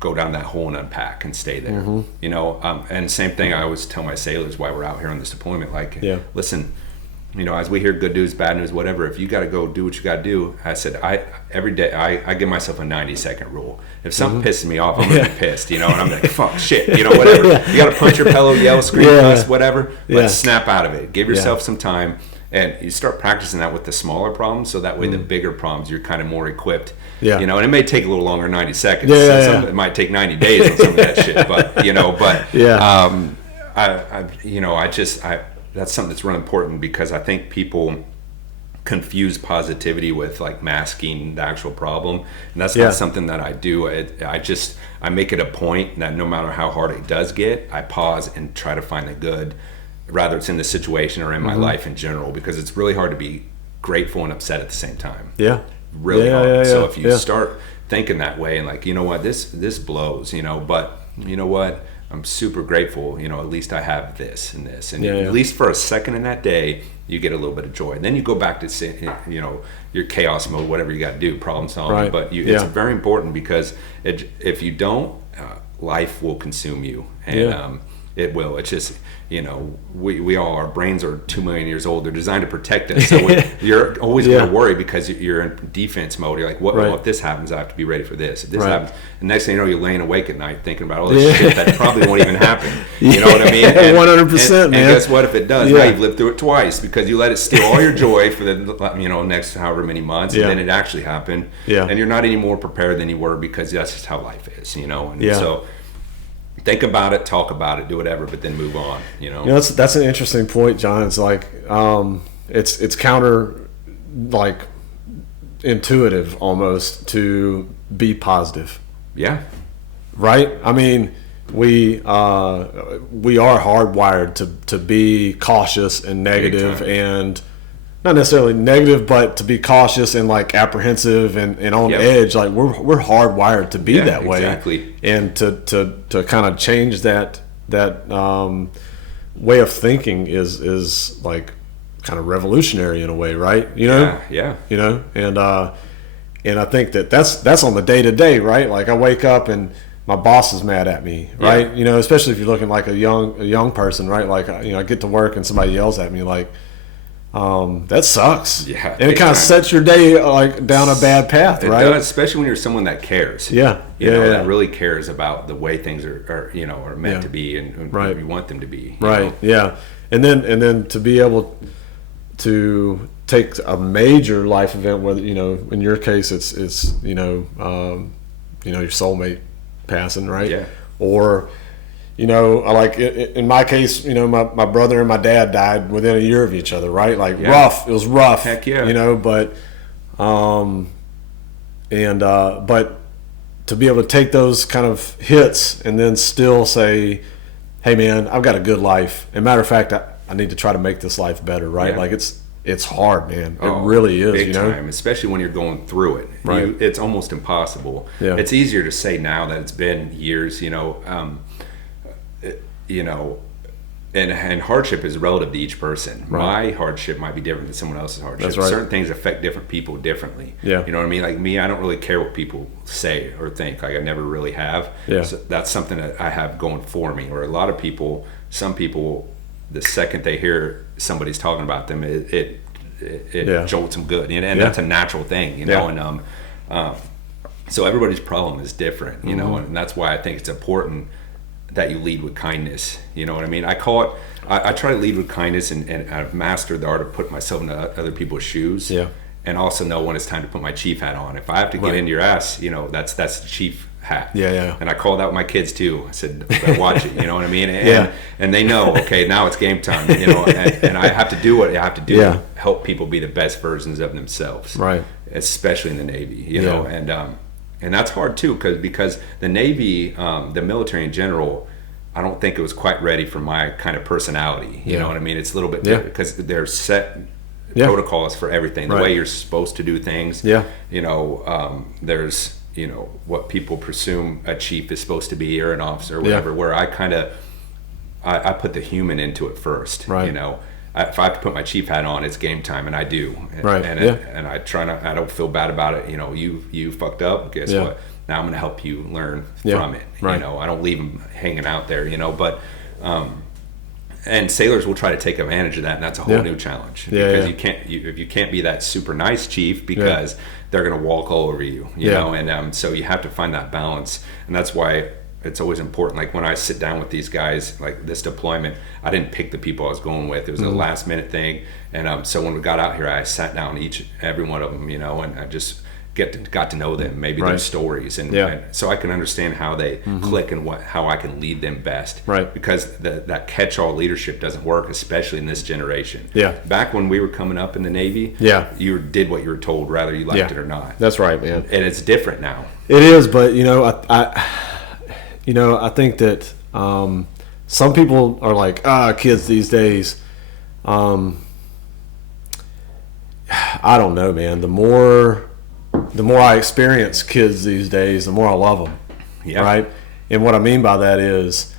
go down that hole and unpack and stay there. You know, and same thing I always tell my sailors while we're out here on this deployment, like, listen, you know, as we hear good news, bad news, whatever, if you got to go do what you got to do, I said, every day I give myself a 90-second rule. If something pisses me off, I'm gonna be pissed, you know, and I'm like, fuck, shit, you know, whatever. You got to punch your pillow, yell, scream, cuss, whatever, but snap out of it. Give yourself some time, and you start practicing that with the smaller problems, so that way the bigger problems, you're kind of more equipped. You know, and it may take a little longer, 90 seconds. It might take 90 days on some of that shit, but you know, that's something that's really important, because I think people confuse positivity with like masking the actual problem, and that's not something that I do. I make it a point that no matter how hard it does get, I pause and try to find the good, rather it's in the situation or in my life in general, because it's really hard to be grateful and upset at the same time. Really hard. So if you start thinking that way and like, you know what, this blows, you know, but you know what, I'm super grateful, you know, at least I have this and this, and at least for a second in that day you get a little bit of joy, and then you go back to say, you know, your chaos mode, whatever you got to do, problem solving. But it's very important, because if you don't, life will consume you, and it will. It's just, you know, we all, our brains are 2 million years old. They're designed to protect us. So you're always going to worry, because you're in defense mode. You're like, well, if this happens, I have to be ready for this. If this happens, the next thing you know, you're laying awake at night thinking about all this shit that probably won't even happen. You know what I mean? 100%, man. And guess what? If it does, now you've lived through it twice, because you let it steal all your joy for the, you know, next however many months, and then it actually happened. And you're not any more prepared than you were, because that's just how life is, you know? And so think about it, talk about it, do whatever, but then move on. You know, that's an interesting point, John. It's like it's counter, like, intuitive almost to be positive. Right. I mean, we are hardwired to be cautious and negative, and not necessarily negative, but to be cautious and like apprehensive and on edge. Like we're hardwired to be that way. Exactly. And to kind of change that way of thinking is like kind of revolutionary in a way, right? You know? You know, and I think that's on the day to day, right? Like I wake up and my boss is mad at me, right? You know, especially if you're looking like a young person, right? Like, you know, I get to work and somebody yells at me, like, that sucks. And it kind of sets your day like down a bad path, right? It does, especially when you're someone that cares. You know, that really cares about the way things are you know, are meant to be, and you want them to be. You know? And then to be able to take a major life event, whether, you know, in your case it's you know, your soulmate passing, right? Or, you know, like in my case, you know, my brother and my dad died within a year of each other, right? Like rough. It was rough. Heck yeah. You know, but but to be able to take those kind of hits and then still say, hey man, I've got a good life. And matter of fact, I need to try to make this life better, right? Like it's hard, man. It really is, big you know? time, especially when you're going through it. It's almost impossible. It's easier to say now that it's been years, you know. You know, and hardship is relative to each person. My hardship might be different than someone else's hardship. Certain things affect different people differently. You know what I mean? Like me, I don't really care what people say or think. Like I never really have. So that's something that I have going for me. Or a lot of people, some people, the second they hear somebody's talking about them, it jolts them good, and that's a natural thing, you know. And so everybody's problem is different, you know, and that's why I think it's important that you lead with kindness. You know what I mean? I call it, I try to lead with kindness, and I've mastered the art of putting myself into other people's shoes, and also know when it's time to put my chief hat on. If I have to get into your ass, you know, that's the chief hat. And I call that with my kids too. I said, watch it, you know what I mean? And they know, okay, now it's game time, you know, and I have to do what I have to do to help people be the best versions of themselves, especially in the Navy, you know. And that's hard too, because the Navy, the military in general, I don't think it was quite ready for my kind of personality. You know what I mean? It's a little bit because there's set protocols for everything. The way you're supposed to do things. Yeah. You know, there's, you know, what people presume a chief is supposed to be or an officer or whatever, where I kind of, I put the human into it first. Right. You know, if I have to put my chief hat on, it's game time, and I do. And, and I try not, I don't feel bad about it. You know, you fucked up. Guess what? Now I'm going to help you learn from it. You know, I don't leave them hanging out there. You know, but and sailors will try to take advantage of that, and that's a whole new challenge because you can't be that super nice chief because they're going to walk all over you. You know, and so you have to find that balance, and that's why it's always important. Like when I sit down with these guys, like this deployment, I didn't pick the people I was going with. It was a last minute thing, and so when we got out here, I sat down every one of them, you know, and I just got to know them, maybe their stories, and so I can understand how they click and how I can lead them best. Right. Because that catch-all leadership doesn't work, especially in this generation. Yeah. Back when we were coming up in the Navy, you did what you were told, whether you liked it or not. That's right, man. And it's different now. It is, but you know, I think that some people are like, kids these days. I don't know, man. The more I experience kids these days, the more I love them. Yeah. Right. And what I mean by that is,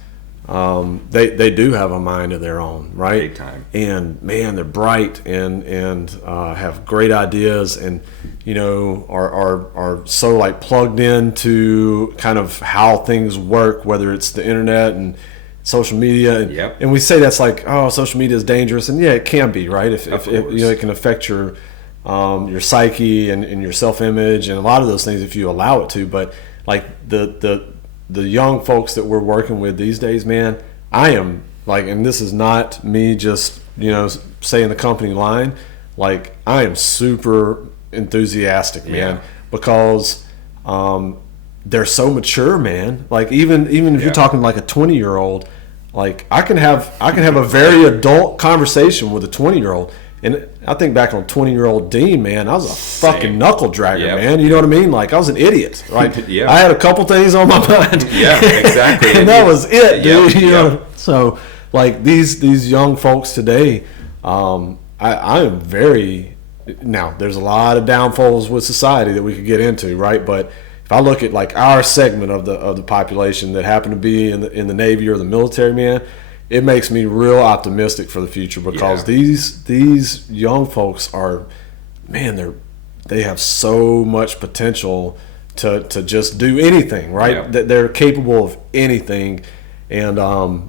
they do have a mind of their own, right? Big time. And man, they're bright and have great ideas, and you know are so like plugged into kind of how things work, whether it's the internet and social media, and we say that's like, oh, social media is dangerous, and it can be, right? If you know, it can affect your psyche and your self-image and a lot of those things if you allow it to. But like the young folks that we're working with these days, man, I am like, and this is not me just, you know, saying the company line, like I am super enthusiastic, man, because they're so mature, man. Like even if you're talking like a 20-year-old, like I can have a very adult conversation with a 20-year-old. And I think back on 20-year-old Dean, man, I was a fucking knuckle dragger, man. You know what I mean? Like I was an idiot, right? I had a couple things on my mind. Yeah, exactly. And that was it, dude. You know? So like these young folks today, I am very, now there's a lot of downfalls with society that we could get into, right? But if I look at like our segment of the population that happen to be in the Navy or the military, man, it makes me real optimistic for the future because these young folks are, man, they have so much potential to just do anything, right? That they're capable of anything, and I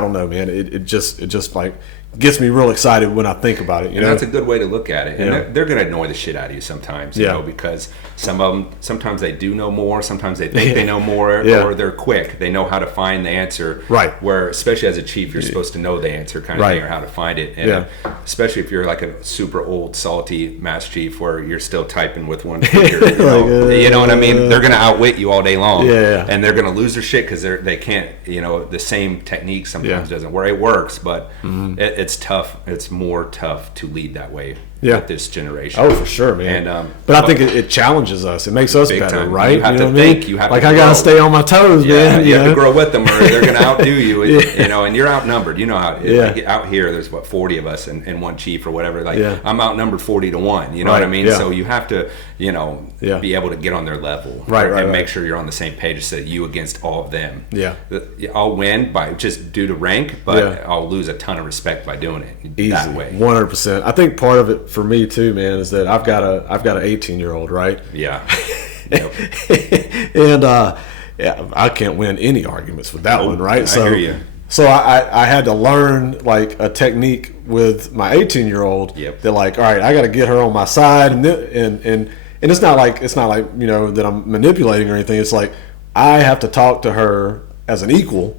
don't know, man. It just like gets me real excited when I think about it. You know, that's a good way to look at it. And they're going to annoy the shit out of you sometimes, you know, because some of them, sometimes they do know more, sometimes they think they know more, or they're quick. They know how to find the answer. Right. Where, especially as a chief, you're supposed to know the answer kind of thing, or how to find it. And especially if you're like a super old, salty mass chief where you're still typing with one finger. You know what I mean? They're going to outwit you all day long. And they're going to lose their shit because they can't, you know, the same technique sometimes doesn't work. It works, but it's tough. It's more tough to lead that way with this generation. Oh, for sure, man. And but I think it challenges us. It makes us better, time. Right? You have to think. You have like to I gotta stay on my toes, man. You have to grow with them, or they're gonna outdo you. You know, and you're outnumbered. You know how like, out here, there's 40 of us and one chief or whatever. Like I'm outnumbered 40-1. You know what I mean? So you have to, you know, be able to get on their level, and make sure you're on the same page. So you against all of them. I'll win by just due to rank, but I'll lose a ton of respect by doing it that way. 100%. I think part of it for me too, man, is that I've got an 18-year-old, right? And I can't win any arguments with that one, right? I hear you. So I had to learn like a technique with my 18-year-old. That like, all right, I got to get her on my side, and it's not like you know that I'm manipulating or anything. It's like I have to talk to her as an equal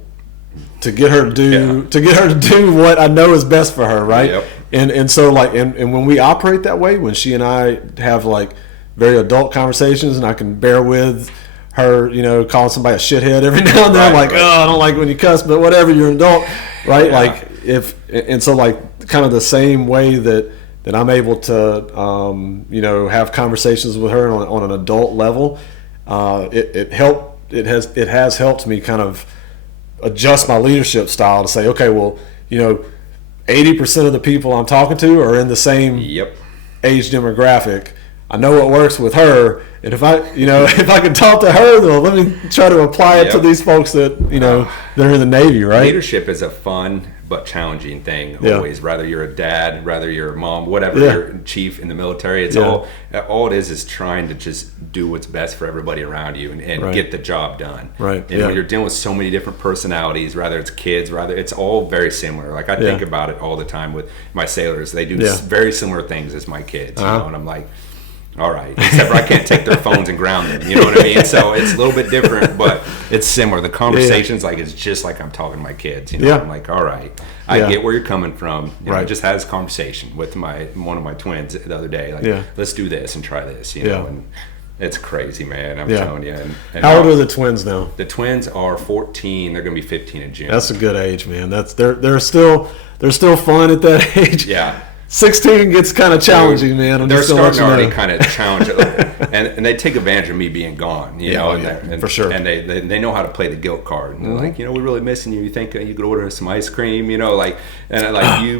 to get her to do what I know is best for her, right? And so like and when we operate that way, when she and I have like very adult conversations, and I can bear with her, you know, calling somebody a shithead every now and then, I'm like, oh, I don't like when you cuss, but whatever, you're an adult, right? Like so like kind of the same way that I'm able to you know, have conversations with her on an adult level, it has helped me kind of adjust my leadership style to say, okay, well, 80% of the people I'm talking to are in the same age demographic. I know what works with her, and if I can talk to her, then let me try to apply it to these folks that they're in the Navy, right? Leadership is a fun but challenging thing always. Whether you're a dad, whether you're a mom, whatever, you're a chief in the military. It's all it is trying to just do what's best for everybody around you and get the job done. Right. And when you're dealing with so many different personalities, rather it's kids, it's all very similar. Like I think about it all the time with my sailors. They do very similar things as my kids, and I'm like, all right, except for I can't take their phones and ground them. You know what I mean? So it's a little bit different, but it's similar. The conversation's it's just like I'm talking to my kids. I'm like, all right, I get where you're coming from. I just had this conversation with one of my twins the other day. Like, let's do this and try this. And it's crazy, man. I'm telling you. And how old are the twins now? The twins are 14. They're gonna be 15 in June. That's a good age, man. They're still fun at that age. Yeah. 16 gets kind of challenging, man. They're starting to already kind of challenge it, and they take advantage of me being gone. And for sure. And they know how to play the guilt card. And they're like, we're really missing you. You think you could order us some ice cream? You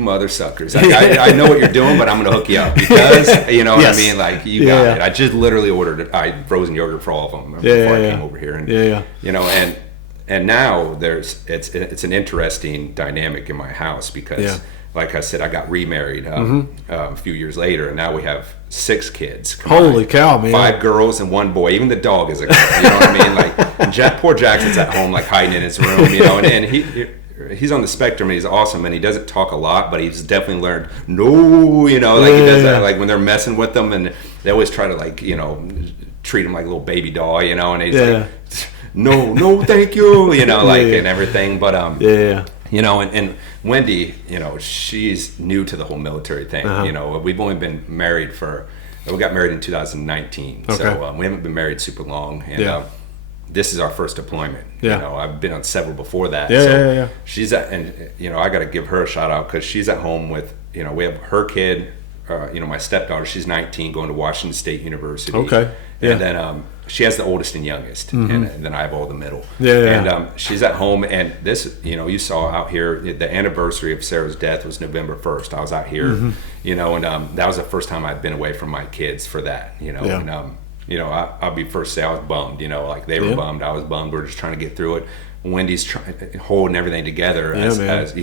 mother suckers. I know what you're doing, but I'm gonna hook you up because what I mean. Like you got it. I just literally ordered frozen yogurt for all of them before I came over here. And and now it's an interesting dynamic in my house because. Like I said, I got remarried a few years later, and now we have 6 kids. Holy cow, man! 5 girls and 1 boy. Even the dog is a girl. You know what I mean? Like poor Jackson's at home, like hiding in his room. And he's on the spectrum. And he's awesome, and he doesn't talk a lot, but he's definitely learned no. He does that. Like when they're messing with them, and they always try to treat him like a little baby doll. And he's like, no, thank you. And everything. But and Wendy, she's new to the whole military thing. We've only been married we got married in 2019, so we haven't been married super long. And this is our first deployment. I've been on several before that. She's I got to give her a shout out because she's at home with we have her kid. My stepdaughter, she's 19, going to Washington State University. Okay. And then she has the oldest and youngest, and then I have all the middle. And she's at home, and this, you saw out here, the anniversary of Sarah's death was November 1st. I was out here, and that was the first time I'd been away from my kids for that, and I'll be first to say I was bummed, like they were bummed, I was bummed. We're just trying to get through it. Wendy's holding everything together as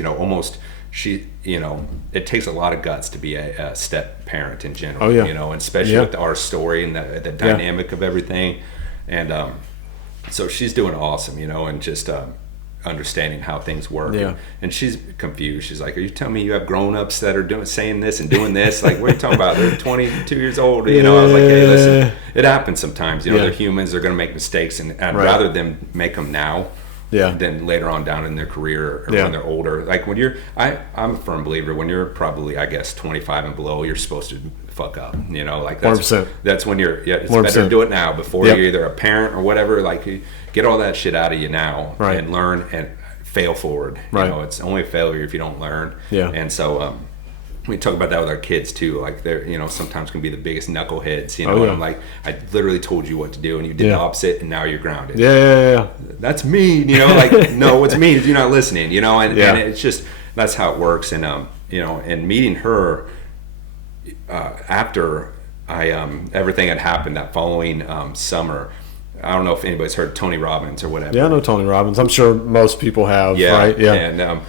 almost. She, it takes a lot of guts to be a step parent in general, and especially with our story and the dynamic of everything. And so she's doing awesome, and just understanding how things work. And she's confused. She's like, are you telling me you have grown-ups that are saying this and doing this? Like, what are you talking about? They're 22 years old. I was like, hey, listen, it happens sometimes. They're humans. They're going to make mistakes. And I'd rather them make them now. Then later on down in their career or when they're older. Like when I'm a firm believer, when you're probably, I guess, 25 and below, you're supposed to fuck up. Like that's 100%. That's when it's 100%. Better to do it now before you're either a parent or whatever. Like you get all that shit out of you now and learn and fail forward. It's only a failure if you don't learn. And so we talk about that with our kids too. Like they're, sometimes can be the biggest knuckleheads. And I'm like, I literally told you what to do, and you did the opposite, and now you're grounded. That's mean. Like no, what's mean is you're not listening. And it's just that's how it works. And and meeting her after everything had happened that following summer. I don't know if anybody's heard Tony Robbins or whatever. Yeah, I know Tony Robbins. I'm sure most people have. Right? Yeah. And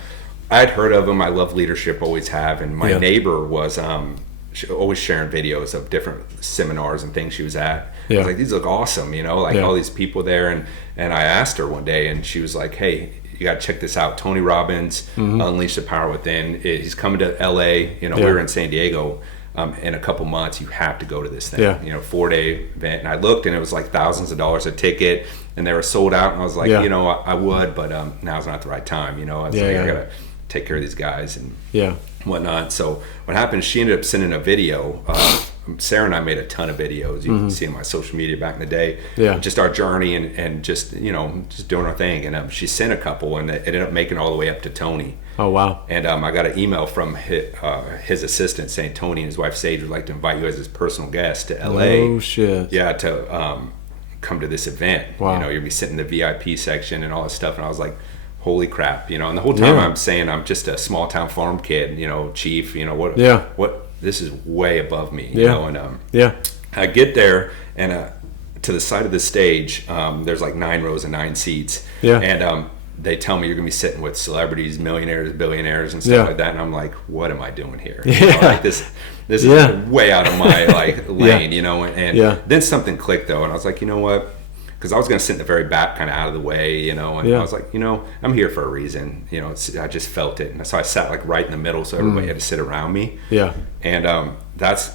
I'd heard of him. I love leadership, always have. And my neighbor was always sharing videos of different seminars and things she was at. I was like, these look awesome, all these people there. And I asked her one day, and she was like, hey, you got to check this out. Tony Robbins, Unleash the Power Within. He's coming to LA. We were in San Diego in a couple months. You have to go to this thing. 4-day event. And I looked, and it was like thousands of dollars a ticket, and they were sold out. And I was like, I would, but now's not the right time. I was like, I got to take care of these guys and whatnot. So what happened, she ended up sending a video. Sarah and I made a ton of videos. You can see on my social media back in the day. Just our journey and just, just doing our thing. And she sent a couple, and it ended up making all the way up to Tony. Oh, wow. And I got an email from his assistant saying Tony and his wife Sage would like to invite you as his personal guest to LA. Oh, shit. Yeah, to come to this event. Wow. You'll be sitting in the VIP section and all this stuff. And I was like, holy crap, you know. And the whole time Yeah. I'm saying I'm just a small town farm kid, you know, chief, you know, what this is way above me, you know. And I get there, and to the side of the stage, there's like 9 rows and 9 seats, and they tell me you're gonna be sitting with celebrities, millionaires, billionaires, and stuff like that, and I'm like, what am I doing here? You know, like this is way out of my like lane, you know. And then something clicked though, and I was like, you know what? Because I was gonna sit in the very back, kind of out of the way, you know. And I was like, you know, I'm here for a reason, you know. I just felt it, and so I sat like right in the middle, so everybody had to sit around me. And that's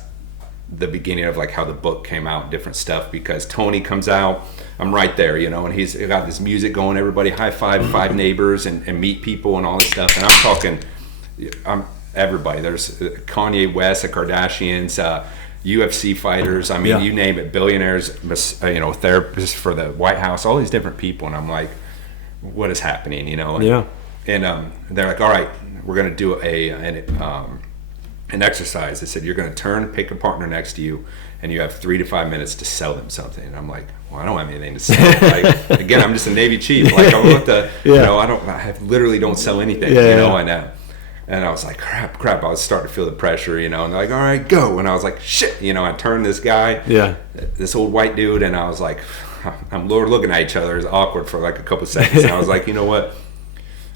the beginning of like how the book came out, different stuff, because Tony comes out, I'm right there, you know, and he's got this music going, everybody high five 5 neighbors and meet people and all this stuff, and I'm talking, everybody, there's Kanye West, the Kardashians, UFC fighters, I mean, you name it, billionaires, you know, therapists for the White House, all these different people, and I'm like, what is happening, you know? And they're like, all right, we're gonna do an exercise. They said, you're going to turn, pick a partner next to you, and you have 3 to 5 minutes to sell them something. And I'm like, well, I don't have anything to sell. Like, again, I'm just a Navy chief. Like, I'm with the, you know, I literally don't sell anything, you know. And I was like, crap. I was starting to feel the pressure, you know. And they're like, all right, go. And I was like, shit, you know. I turned this guy, this old white dude, and I was like, I'm looking at each other. It was awkward for like a couple seconds. And I was like, you know what?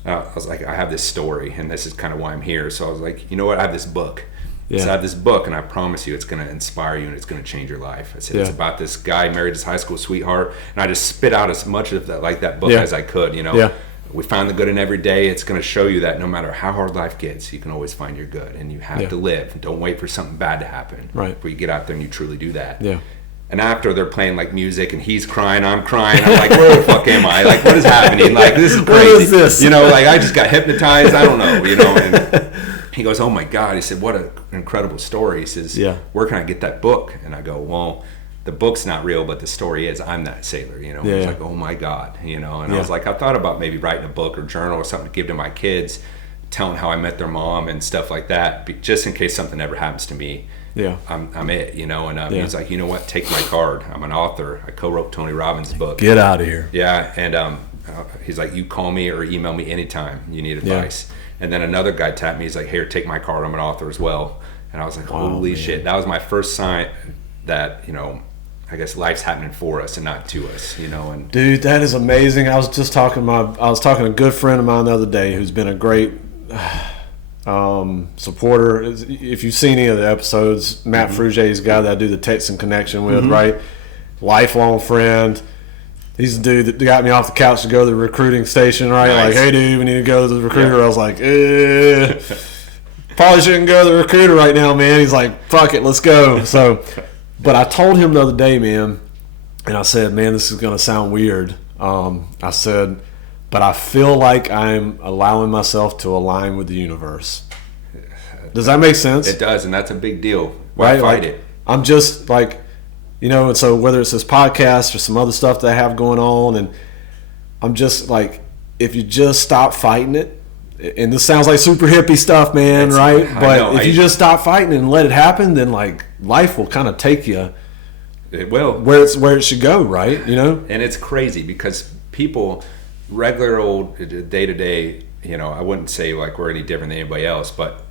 I was like, I have this story, and this is kind of why I'm here. So I was like, you know what? I have this book. So I have this book, and I promise you it's going to inspire you, and it's going to change your life. I said, it's about this guy married his high school sweetheart, and I just spit out as much of that, like that book as I could, you know. We find the good in every day. It's going to show you that no matter how hard life gets, you can always find your good, and you have to live. Don't wait for something bad to happen. Before you get out there and you truly do that. And after they're playing like music and he's crying, I'm crying. I'm like, where the fuck am I? Like, what is happening? Like, this is crazy. What is this? You know, like I just got hypnotized. I don't know, you know. And he goes, oh my God. He said, what an incredible story. He says, where can I get that book? And I go, well, the book's not real, but the story is. I'm that sailor, you know. He's like, oh my God, you know. And I was like, I thought about maybe writing a book or journal or something to give to my kids, telling how I met their mom and stuff like that, just in case something ever happens to me. I'm it, you know. And he's like, you know what, take my card, I'm an author, I co-wrote Tony Robbins' book. Get out of here. And he's like, you call me or email me anytime you need advice. And then another guy tapped me, he's like, here, take my card, I'm an author as well. And I was like, holy shit, that was my first sign that, you know, I guess life's happening for us and not to us, you know. And dude, that is amazing. I was talking to a good friend of mine the other day who's been a great supporter. If you've seen any of the episodes, Matt Fruget's guy that I do the Texan Connection with, right? Lifelong friend. He's the dude that got me off the couch to go to the recruiting station, right? Like, hey dude, we need to go to the recruiter. I was like, probably shouldn't go to the recruiter right now, man. He's like, fuck it, let's go. So, but I told him the other day, man, and I said, man, this is gonna sound weird. I said, but I feel like I'm allowing myself to align with the universe. Does that make sense? It does, and that's a big deal. Why fight it? I'm just like, you know, and so whether it's this podcast or some other stuff that I have going on, and I'm just like, if you just stop fighting it, and this sounds like super hippie stuff, man, right? But if you just stop fighting and let it happen, then like life will kind of take you. It will. Where it should go, right? You know? And it's crazy because people, regular old day-to-day, you know, I wouldn't say like we're any different than anybody else, but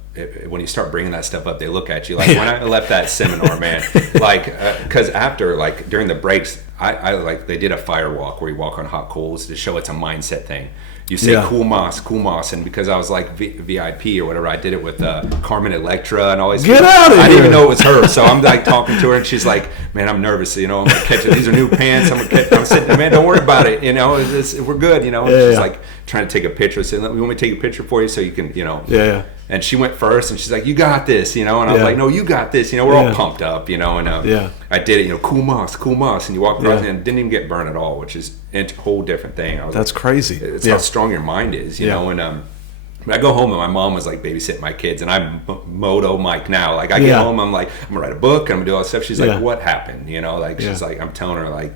when you start bringing that stuff up, they look at you like, when I left that seminar, man, like, because after, like, during the breaks, I like, they did a fire walk where you walk on hot coals to show it's a mindset thing. You say cool moss, and because I was like VIP or whatever, I did it with Carmen Electra and all these Get out of here. I didn't even know it was her, so I'm like talking to her, and she's like, man, I'm nervous, you know, I'm gonna catch it. These are new pants, I'm sitting there, man, don't worry about it, you know, we're good, you know. And she's like trying to take a picture, saying, we want me to take a picture for you so you can, you know. And she went first, and she's like, you got this, you know. And I was like, no, you got this, you know. We're all pumped up, you know. And I did it, you know, cool moss, and you walk across and didn't even get burned at all, which is a whole different thing. I was That's like, crazy. It's how strong your mind is, you know. And I go home, and my mom was like babysitting my kids, and I'm moto Mike now. Like I get home, I'm like, I'm gonna write a book, I'm gonna do all this stuff. She's like, what happened, you know? Like she's like, I'm telling her like,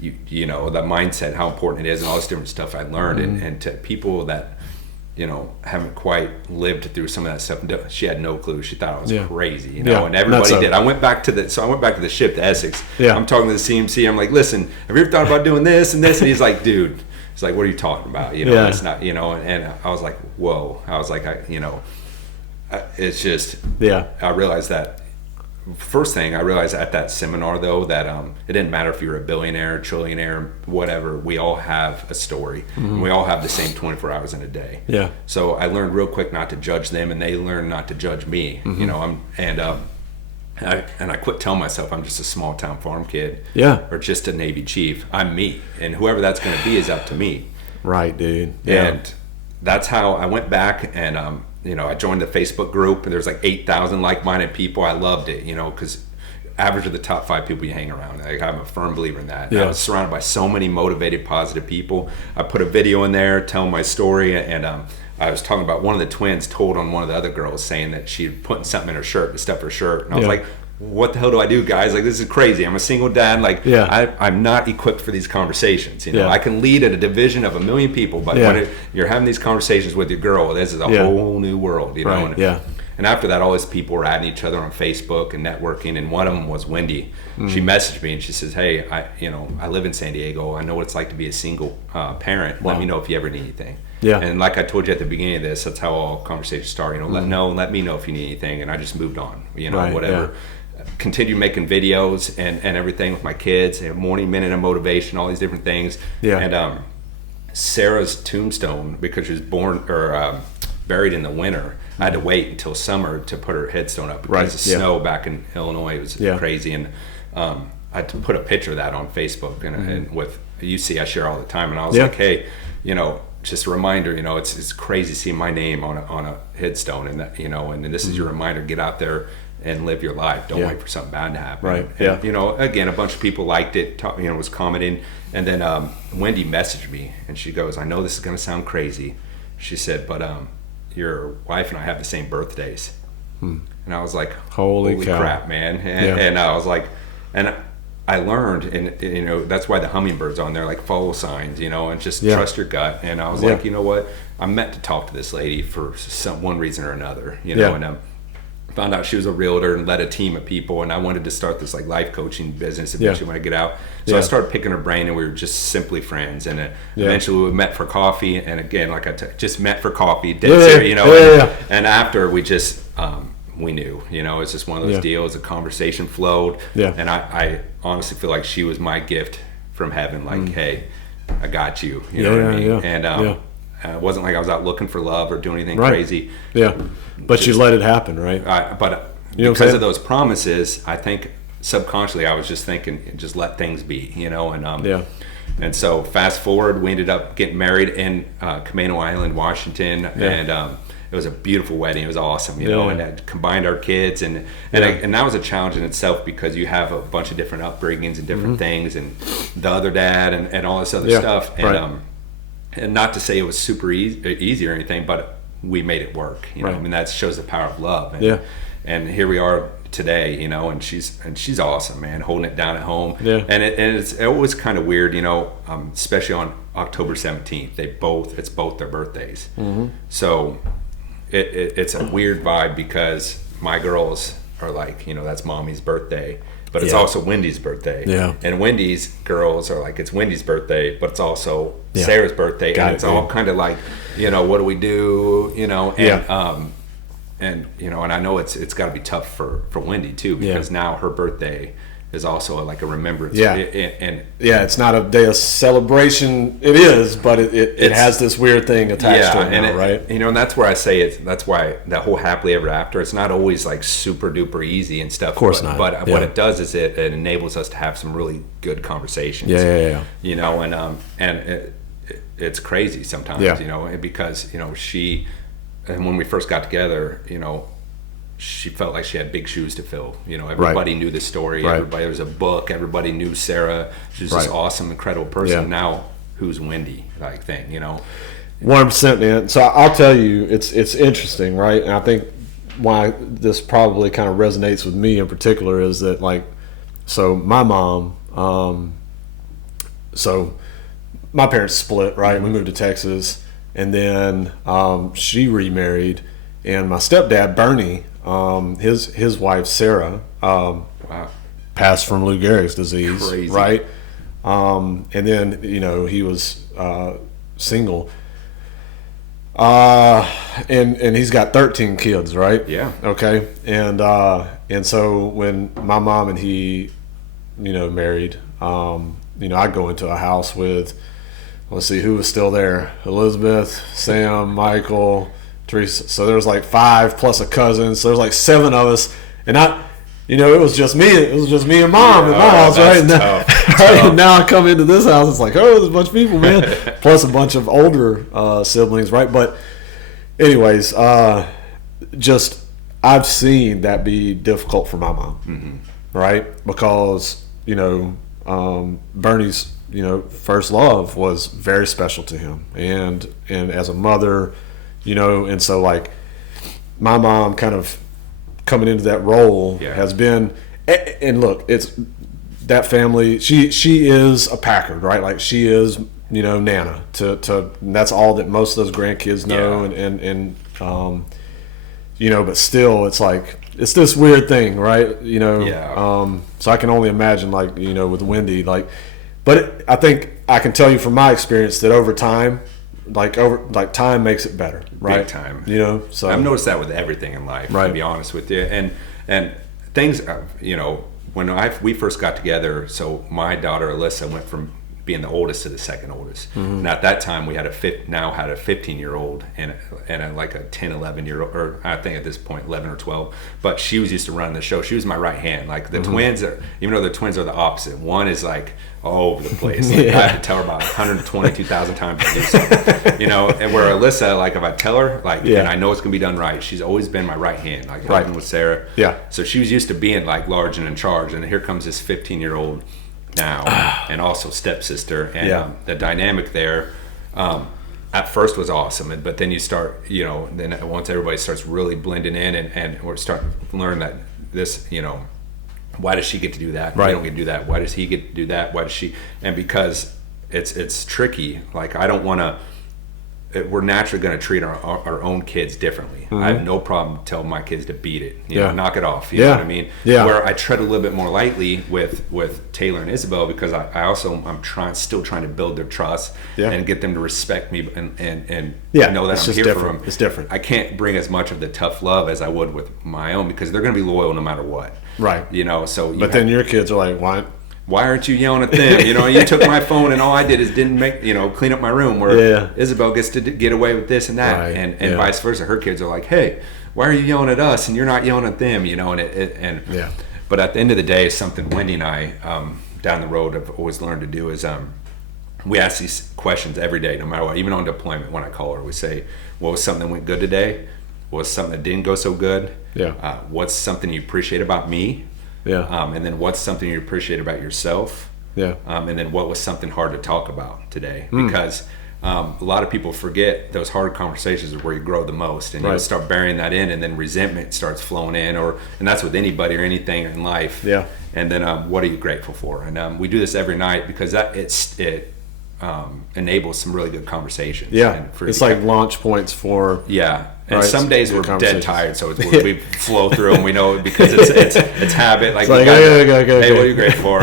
you know, the mindset, how important it is, and all this different stuff I learned, and to people that, you know, haven't quite lived through some of that stuff. She had no clue. She thought I was crazy, you know, and everybody did. I went back to the ship to Essex. I'm talking to the CMC. I'm like, listen, have you ever thought about doing this and this? And he's like, dude, It's like, what are you talking about? You know, Yeah. it's not, you know, and I was like, whoa. I was like, it's just, Yeah. I realized that. First thing I realized at that seminar, though, that it didn't matter if you're a billionaire, trillionaire, whatever. We all have a story. And we all have the same 24 hours in a day. Yeah. So I learned real quick not to judge them, and they learned not to judge me. You know, I quit telling myself I'm just a small town farm kid. Yeah. Or just a Navy chief. I'm me, and whoever that's going to be is up to me. Right, dude. Yeah. And that's how I went back and you know, I joined the Facebook group, and there's like 8,000 like-minded people. I loved it, you know, because average of the top 5 people you hang around. Like, I'm a firm believer in that. Yeah. I was surrounded by so many motivated, positive people. I put a video in there telling my story, and I was talking about one of the twins told on one of the other girls saying that she had put something in her shirt, stuff her shirt, and I was like, what the hell do I do, guys? Like, this is crazy. I'm a single dad. Like, I'm not equipped for these conversations. You know, I can lead in a division of 1 million people, but when you're having these conversations with your girl, this is a whole new world. You know, and after that, all these people were adding each other on Facebook and networking, and one of them was Wendy. She messaged me and she says, "Hey, I live in San Diego. I know what it's like to be a single parent. Let me know if you ever need anything." Yeah. And like I told you at the beginning of this, that's how all conversations start. You know, let me know if you need anything, and I just moved on. You know, whatever. Yeah. Continue making videos and everything with my kids, and Morning Minute of Motivation, all these different things. Yeah. And Sarah's tombstone, because she was born or buried in the winter, I had to wait until summer to put her headstone up because the snow back in Illinois was crazy. And I had to put a picture of that on Facebook, and with UC I share all the time. And I was like, hey, you know, just a reminder, you know, it's crazy seeing my name on a headstone, and that, you know, and this is your reminder. Get out there and live your life. Don't wait for something bad to happen. Right. And, you know, again, a bunch of people liked it, you know, was commenting. And then Wendy messaged me, and she goes, I know this is going to sound crazy. She said, but your wife and I have the same birthdays. And I was like, holy crap, man. And I was like, and I learned, and you know, that's why the hummingbird's on there, like follow signs, you know, and just trust your gut. And I was like, you know what? I'm meant to talk to this lady for one reason or another, you know, and found out she was a realtor and led a team of people, and I wanted to start this like life coaching business eventually when I get out. So I started picking her brain, and we were just simply friends. And eventually we met for coffee, and again, like just met for coffee, you know. And after we just we knew, you know, it's just one of those deals. The conversation flowed, and I honestly feel like she was my gift from heaven. Like, hey, I got you. You know what I mean? And it wasn't like I was out looking for love or doing anything crazy. But just, you let it happen, right? But you know, because of those promises, I think subconsciously I was just thinking, just let things be, you know. And and so fast forward, we ended up getting married in Camano Island, Washington, and it was a beautiful wedding. It was awesome, you know, and it combined our kids, and that was a challenge in itself, because you have a bunch of different upbringings and different things, and the other dad and all this other stuff, and and not to say it was super easy or anything, but we made it work, you know. I mean, that shows the power of love. And, and here we are today, you know, and she's awesome, man, holding it down at home. And it's always kind of weird, you know, especially on October 17th, it's both their birthdays. So it's a weird vibe, because my girls are like, you know, that's mommy's birthday, but it's also Wendy's birthday. And Wendy's girls are like, it's Wendy's birthday, but it's also Sarah's birthday. And it's all kind of like, you know, what do we do? You know, and and you know, and I know it's got to be tough for Wendy too, because now her birthday is also like a remembrance. And it's not a day of celebration. It is, but it has this weird thing attached to it now, right? You know, and that's where I say that's why that whole happily ever after, it's not always like super duper easy and stuff. Of course not. But what it does is it enables us to have some really good conversations. You know, and it's crazy sometimes, you know, because, you know, and when we first got together, you know, she felt like she had big shoes to fill. You know, everybody knew the story. Everybody, there was a book. Everybody knew Sarah. She was this awesome, incredible person. Now, who's Wendy? Like thing, you know. 100%, man. So I'll tell you, it's interesting, right? And I think why this probably kind of resonates with me in particular is that, like, so my mom, so my parents split, right? We moved to Texas, and then she remarried, and my stepdad Bernie, his wife Sarah, passed from Lou Gehrig's disease. Crazy. Right? And then, you know, he was single. And he's got 13 kids, right? Yeah. Okay. And so when my mom and he, married, I go into a house with, let's see, who was still there? Elizabeth, Sam, Michael, Teresa. So there was like 5 plus a cousin. So there's like 7 of us. And it was just me. It was just me and mom in my house, right? And and now I come into this house, it's like, oh, there's a bunch of people, man. Plus a bunch of older siblings, right? But anyways, just I've seen that be difficult for my mom, right? Because, Bernie's, first love was very special to him. And as a mother, and so like my mom kind of coming into that role has been, and look, it's that family. She is a Packard, right? Like she is, Nana. To and that's all that most of those grandkids know, and but still, it's like it's this weird thing, right? So I can only imagine, like with Wendy, like, but I think I can tell you from my experience that over time. Time makes it better, right? Big time. So I've noticed that with everything in life, right. To be honest with you. And things, when we first got together, so my daughter Alyssa went from being the oldest to the second oldest. And at that time we had a 15-year-old and like a 10, 11-year-old, or I think at this point 11 or 12. But she was used to running the show. She was my right hand. Like the twins, even though the twins are the opposite. One is like all over the place. Like I have to tell her about 122,000 times to do something. And where Alyssa, like if I tell her, and I know it's gonna be done right, she's always been my right hand, like helping with Sarah. Yeah. So she was used to being like large and in charge, and here comes this 15-year-old now, and also stepsister, and the dynamic there at first was awesome, but then you start, then once everybody starts really blending in, and we're starting to learn that this, why does she get to do that? Right. We don't get to do that. Why does he get to do that? Why does she? And because it's tricky. Like I don't want to. We're naturally going to treat our own kids differently. I have no problem telling my kids to beat it, knock it off. You know what I mean? Yeah. Where I tread a little bit more lightly with Taylor and Isabel, because I'm still trying to build their trust and get them to respect me and know that I'm here for them. It's different. I can't bring as much of the tough love as I would with my own, because they're going to be loyal no matter what. Right. So. Then your kids are like, why? Why aren't you yelling at them? You took my phone and all I did is didn't clean up my room, where Isabel gets to get away with this and that, right. and vice versa. Her kids are like, hey, why are you yelling at us and you're not yelling at them? But at the end of the day, something Wendy and I down the road have always learned to do is we ask these questions every day, no matter what. Even on deployment, when I call her, we say, what was something that went good today? What was something that didn't go so good? What's something you appreciate about me? And then what's something you appreciate about yourself? And then what was something hard to talk about today? Because a lot of people forget those hard conversations are where you grow the most, and you start burying that in, and then resentment starts flowing in, and that's with anybody or anything in life. And then what are you grateful for? And we do this every night because it enables some really good conversations. It's like launch points for And some days we're dead tired, so we flow through and we know it because it's habit. Like, hey, what are you grateful for?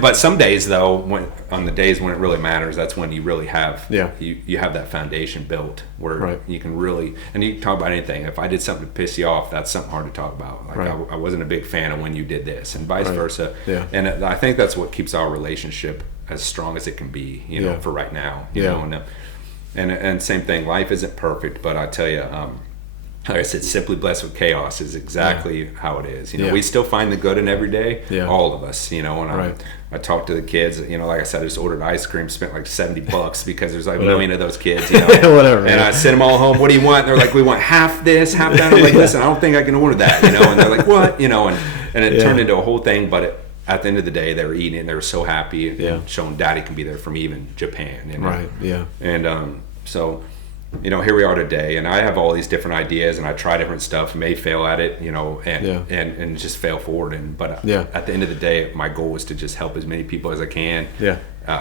But some days though, on the days when it really matters, that's when you really have you have that foundation built where you can really, and you can talk about anything. If I did something to piss you off, that's something hard to talk about. Like I wasn't a big fan of when you did this, and vice versa. And I think that's what keeps our relationship as strong as it can be. For right now. And same thing, life isn't perfect, but I tell you, like I said, simply blessed with chaos is exactly how it is. We still find the good in every day, all of us, and I talk to the kids, like I said, I just ordered ice cream, spent like $70 because there's like a million of those kids, whatever. And I sent them all home. What do you want? And they're like, we want half this, half that. I'm like, listen, I don't think I can order that, and they're like, what? And it turned into a whole thing, but at the end of the day, they were eating, they were so happy, and showing Daddy can be there from even Japan. And so, here we are today, and I have all these different ideas, and I try different stuff, may fail at it, and just fail forward. But at the end of the day, my goal is to just help as many people as I can,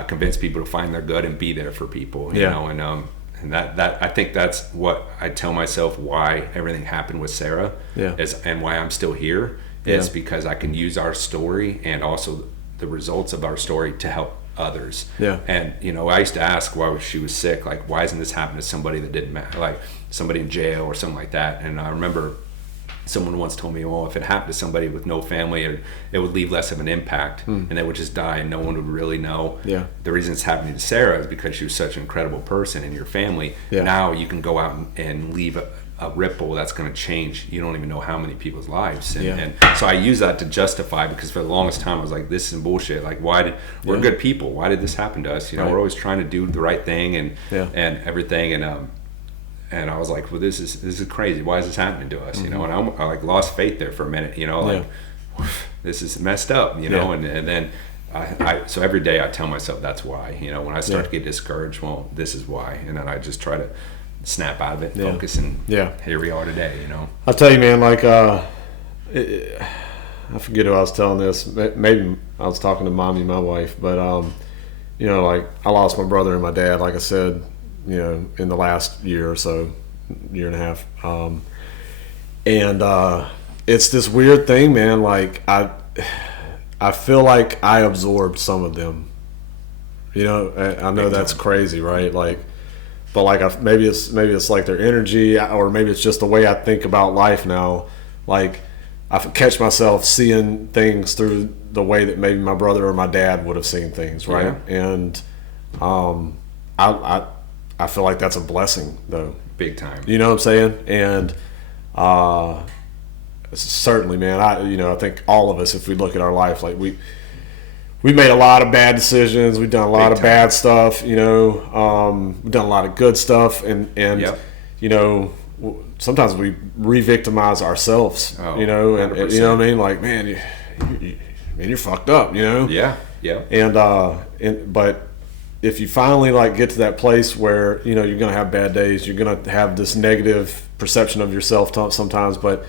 convince people to find their good and be there for people, and that I think that's what I tell myself why everything happened with Sarah, and why I'm still here is because I can use our story and also the results of our story to help others. Yeah. And, I used to ask why she was sick, like, why isn't this happening to somebody that didn't matter, like somebody in jail or something like that. And I remember someone once told me, well, if it happened to somebody with no family, it would leave less of an impact, and they would just die and no one would really know. Yeah. The reason it's happening to Sarah is because she was such an incredible person in your family. Yeah. Now you can go out and leave a ripple that's going to change. You don't even know how many people's lives. And so I use that to justify, because for the longest time I was like, this is bullshit. Like, we're good people. Why did this happen to us? We're always trying to do the right thing and everything. And I was like, well, this is crazy. Why is this happening to us? And I like lost faith there for a minute, like, this is messed up, and then so every day I tell myself that's why, when I start to get discouraged, well, this is why. And then I just try to snap out of it, focus, and here we are today, I'll tell you, man, like, I forget who I was telling this. Maybe I was talking to Mommy, my wife, but, like, I lost my brother and my dad, like I said, in the last year or so, year and a half. And it's this weird thing, man. Like, I feel like I absorbed some of them. I know that's crazy, right? Like, but like, maybe it's like their energy, or maybe it's just the way I think about life now. Like, I catch myself seeing things through the way that maybe my brother or my dad would have seen things, right? Yeah. And I feel like that's a blessing, though. Big time. You know what I'm saying? And certainly, man, I think all of us, if we look at our life, like we made a lot of bad decisions. We've done a lot of bad stuff. We've done a lot of good stuff, and sometimes we re-victimize ourselves. And you know what I mean? Like, man, you're fucked up. Yeah. And but if you finally like get to that place where you're gonna have bad days, you're gonna have this negative perception of yourself sometimes, but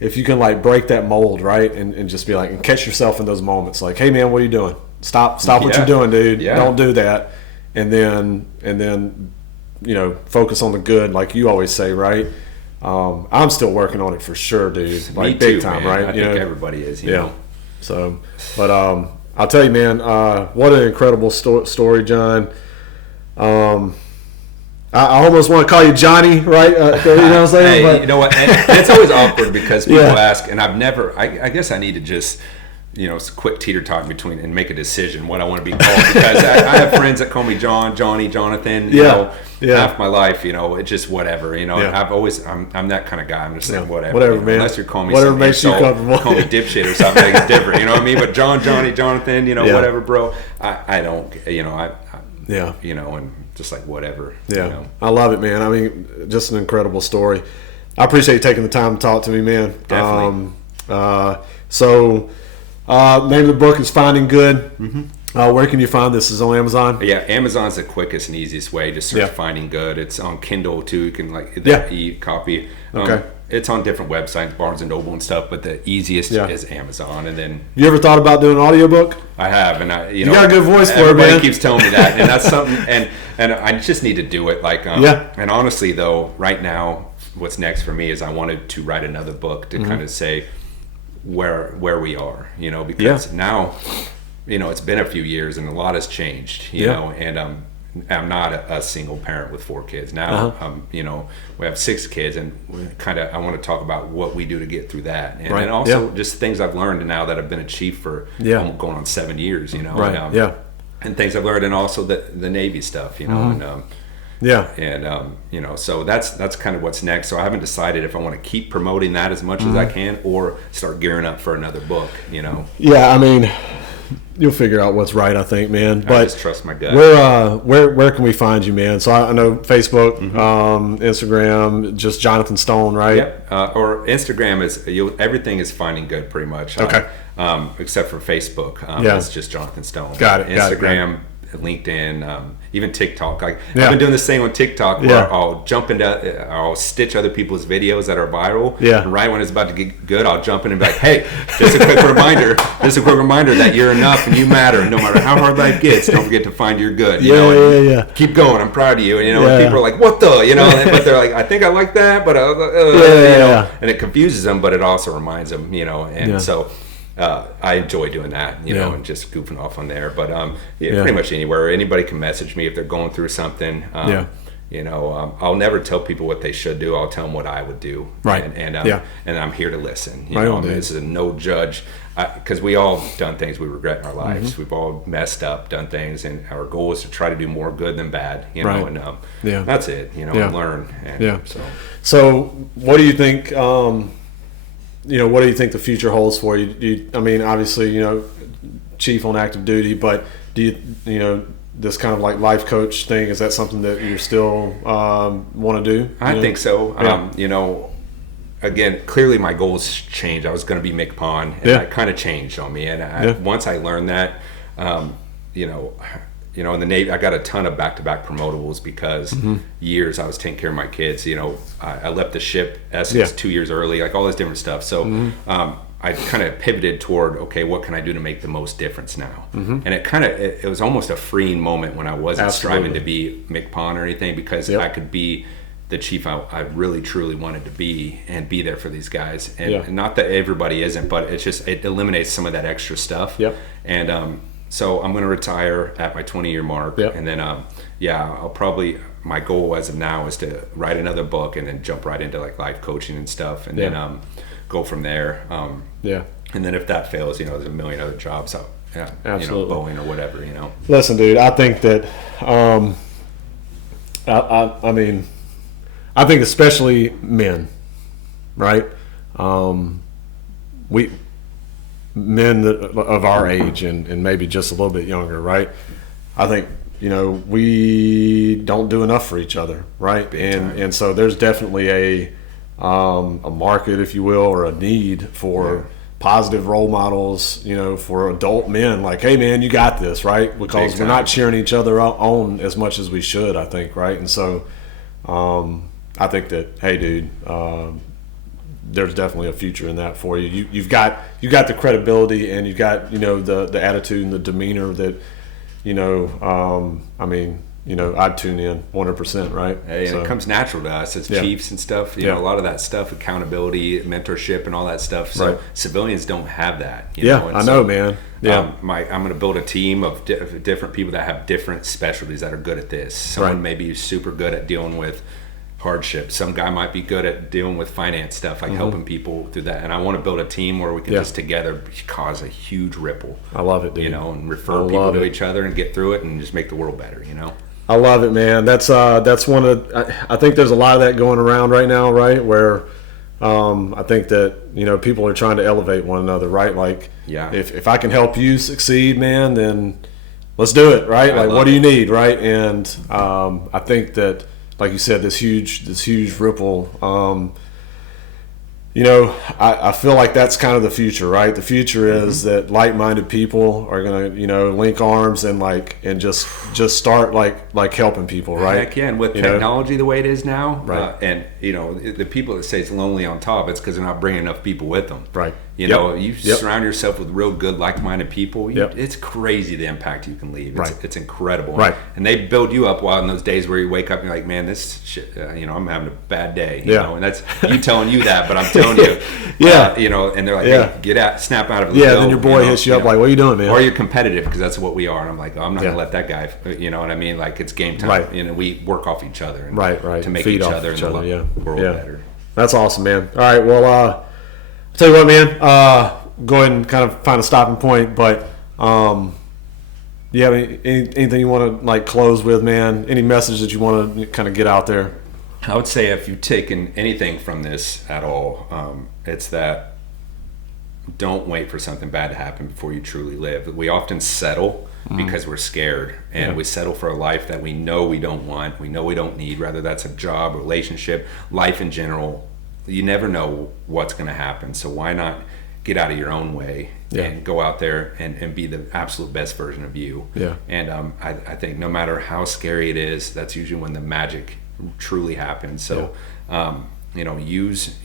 if you can like break that mold, right, and just be like, and catch yourself in those moments, like, hey man, what are you doing? Stop what you're doing, dude. Don't do that. And then focus on the good, like you always say, right? I'm still working on it for sure, dude. Like, big time, man. Right? I think everybody is. So, but I'll tell you, man, what an incredible story, John. I almost want to call you Johnny, right? You know what I'm saying? Hey, you know what? And it's always awkward because people ask, and I've never. I guess I need to just, quit teeter-totting between and make a decision what I want to be called, because I have friends that call me John, Johnny, Jonathan. Half my life, it's just whatever. I've always, I'm that kind of guy. I'm just saying whatever, man. Unless you're calling me whatever makes you comfortable. Call me dipshit or something. It's different. You know what I mean? But John, Johnny, Jonathan, whatever, bro. I don't. And just like whatever. Yeah, I love it, man. I mean, just an incredible story. I appreciate you taking the time to talk to me, man. Definitely. Name of the book is Finding Good. Mm-hmm. Where can you find this? Is it on Amazon? Yeah, Amazon's the quickest and easiest way. Just search Finding Good. It's on Kindle too. You can e-copy. Okay. It's on different websites, Barnes and Noble and stuff, but the easiest is Amazon. And then, you ever thought about doing an audiobook? I have, and you got a good voice for it, man. Everybody keeps telling me that, and that's something. And I just need to do it. Like, And honestly, though, right now, what's next for me is I wanted to write another book to kind of say where we are, because now, it's been a few years and a lot has changed, and I'm not a single parent with 4 kids now. We have 6 kids, and I want to talk about what we do to get through that, and then also just things I've learned now that have been achieved for going on 7 years, and things I've learned, and also the Navy stuff, so that's kind of what's next. So I haven't decided if I want to keep promoting that as much as I can, or start gearing up for another book. Yeah, I mean, you'll figure out what's right, I think, man. But I just trust my gut. Where can we find you, man? So I know Facebook, Instagram, just Johnathon Stone, right? Yep. Or Instagram is everything is Finding Good pretty much. Okay. Except for Facebook, it's just Johnathon Stone. Got it. Instagram, LinkedIn, even TikTok. I've been doing this thing on TikTok where I'll stitch other people's videos that are viral. Yeah. And right when it's about to get good, I'll jump in and be like, hey, just a quick reminder. Just a quick reminder that you're enough and you matter. No matter how hard life gets, don't forget to find your good. Keep going. I'm proud of you. And and people are like, what the? But they're like, I think I like that, but and it confuses them, but it also reminds them. So I enjoy doing that, you know, and just goofing off on there. But pretty much anywhere. Anybody can message me if they're going through something. You know, I'll never tell people what they should do. I'll tell them what I would do. Right. And I'm here to listen. You know, this is a no judge, because we all done things we regret in our lives. We've all messed up, done things, and our goal is to try to do more good than bad. You know, and that's it. You know, and learn. And So, what do you think? You know, what do you think the future holds for you? I mean, obviously, you know, chief on active duty, but do you know, this kind of like life coach thing, is that something that you still want to do? I think so. You know, again, clearly my goals changed. I was going to be McPon, and that kind of changed on me. And once I learned that, you know, in the Navy, I got a ton of back-to-back promotables because years I was taking care of my kids. You know, I left the ship Essex 2 years early, like all this different stuff. So I kind of pivoted toward, okay, what can I do to make the most difference now? And it was almost a freeing moment when I wasn't striving to be McPon or anything, because I could be the chief I really truly wanted to be and be there for these guys. And not that everybody isn't, but it's just, it eliminates some of that extra stuff. And so I'm going to retire at my 20-year mark. And then, I'll probably, my goal as of now is to write another book and then jump right into like life coaching and stuff. And then go from there. And then if that fails, you know, there's a million other jobs out, absolutely, you know, Boeing or whatever, you know. Listen, dude, I think that, I mean, I think especially men, right? Men of our age and maybe just a little bit younger, right? I think, you know, we don't do enough for each other, right? And so there's definitely a market, if you will, or a need for positive role models, you know, for adult men. Like, hey, man, you got this, right? Because we're not cheering each other on as much as we should, I think, right? And so I think that, hey, dude, there's definitely a future in that for you. You've got the credibility, and you've got, you know, the attitude and the demeanor that, you know, I mean, you know, I'd tune in 100%, right? Hey, and it comes natural to us as chiefs and stuff. You know, a lot of that stuff, accountability, mentorship, and all that stuff. So civilians don't have that. You know? And I know, man. I'm going to build a team of different people that have different specialties that are good at this. Someone may be super good at dealing with hardship. Some guy might be good at dealing with finance stuff, like helping people through that. And I want to build a team where we can just together cause a huge ripple. I love it, dude. You know, and refer people to each other and get through it and just make the world better, you know? I love it, man. That's one of, I think there's a lot of that going around right now, right? Where I think that, you know, people are trying to elevate one another, right? Like, if I can help you succeed, man, then let's do it, right? Like, what do you need, right? And I think that, like you said, this huge ripple. You know, I feel like that's kind of the future, right? The future is that like-minded people are gonna, you know, link arms and just start like helping people, right? Heck yeah, and with technology the way it is now, and you know, the people that say it's lonely on top, it's because they're not bringing enough people with them, right? You know, you surround yourself with real good, like-minded people. It's crazy the impact you can leave. It's incredible, right? And they build you up. While in those days where you wake up and you're like, man, this shit, you know, I'm having a bad day. You know, and that's you telling you that, but I'm telling you, you know, and they're like, hey, get out, snap out of it. Then your boy hits you up like, what are you doing, man? Or you're competitive, because that's what we are. And I'm like, oh, I'm not gonna let that guy. You know what I mean? Like, it's game time. Right. You know, we work off each other. And, right. To make Feed each off other each and other. the world better. That's awesome, man. All right, well, I'll tell you what, man. Go ahead and kind of find a stopping point, but do you have anything you want to like close with, man? Any message that you want to kind of get out there? I would say if you've taken anything from this at all, it's that don't wait for something bad to happen before you truly live. We often settle because we're scared, and we settle for a life that we know we don't want, we know we don't need, whether that's a job, relationship, life in general. You never know what's going to happen, so why not get out of your own way and go out there and be the absolute best version of you. And I think no matter how scary it is, that's usually when the magic truly happens. So you know, use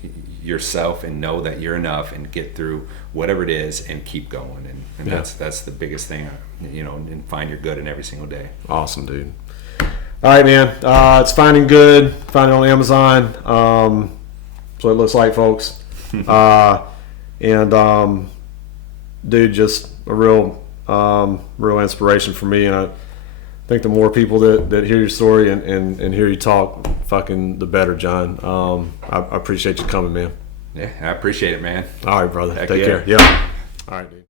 yourself and know that you're enough, and get through whatever it is and keep going. And that's the biggest thing, you know, and find your good in every single day. Awesome, dude. All right, man. It's Finding Good. Find it on Amazon. So it looks like, folks. And dude, just a real inspiration for me. And I think the more people that hear your story and hear you talk, fucking the better, John. I appreciate you coming, man. Yeah, I appreciate it, man. All right, brother. Heck Take yeah. care. Yeah. All right, dude.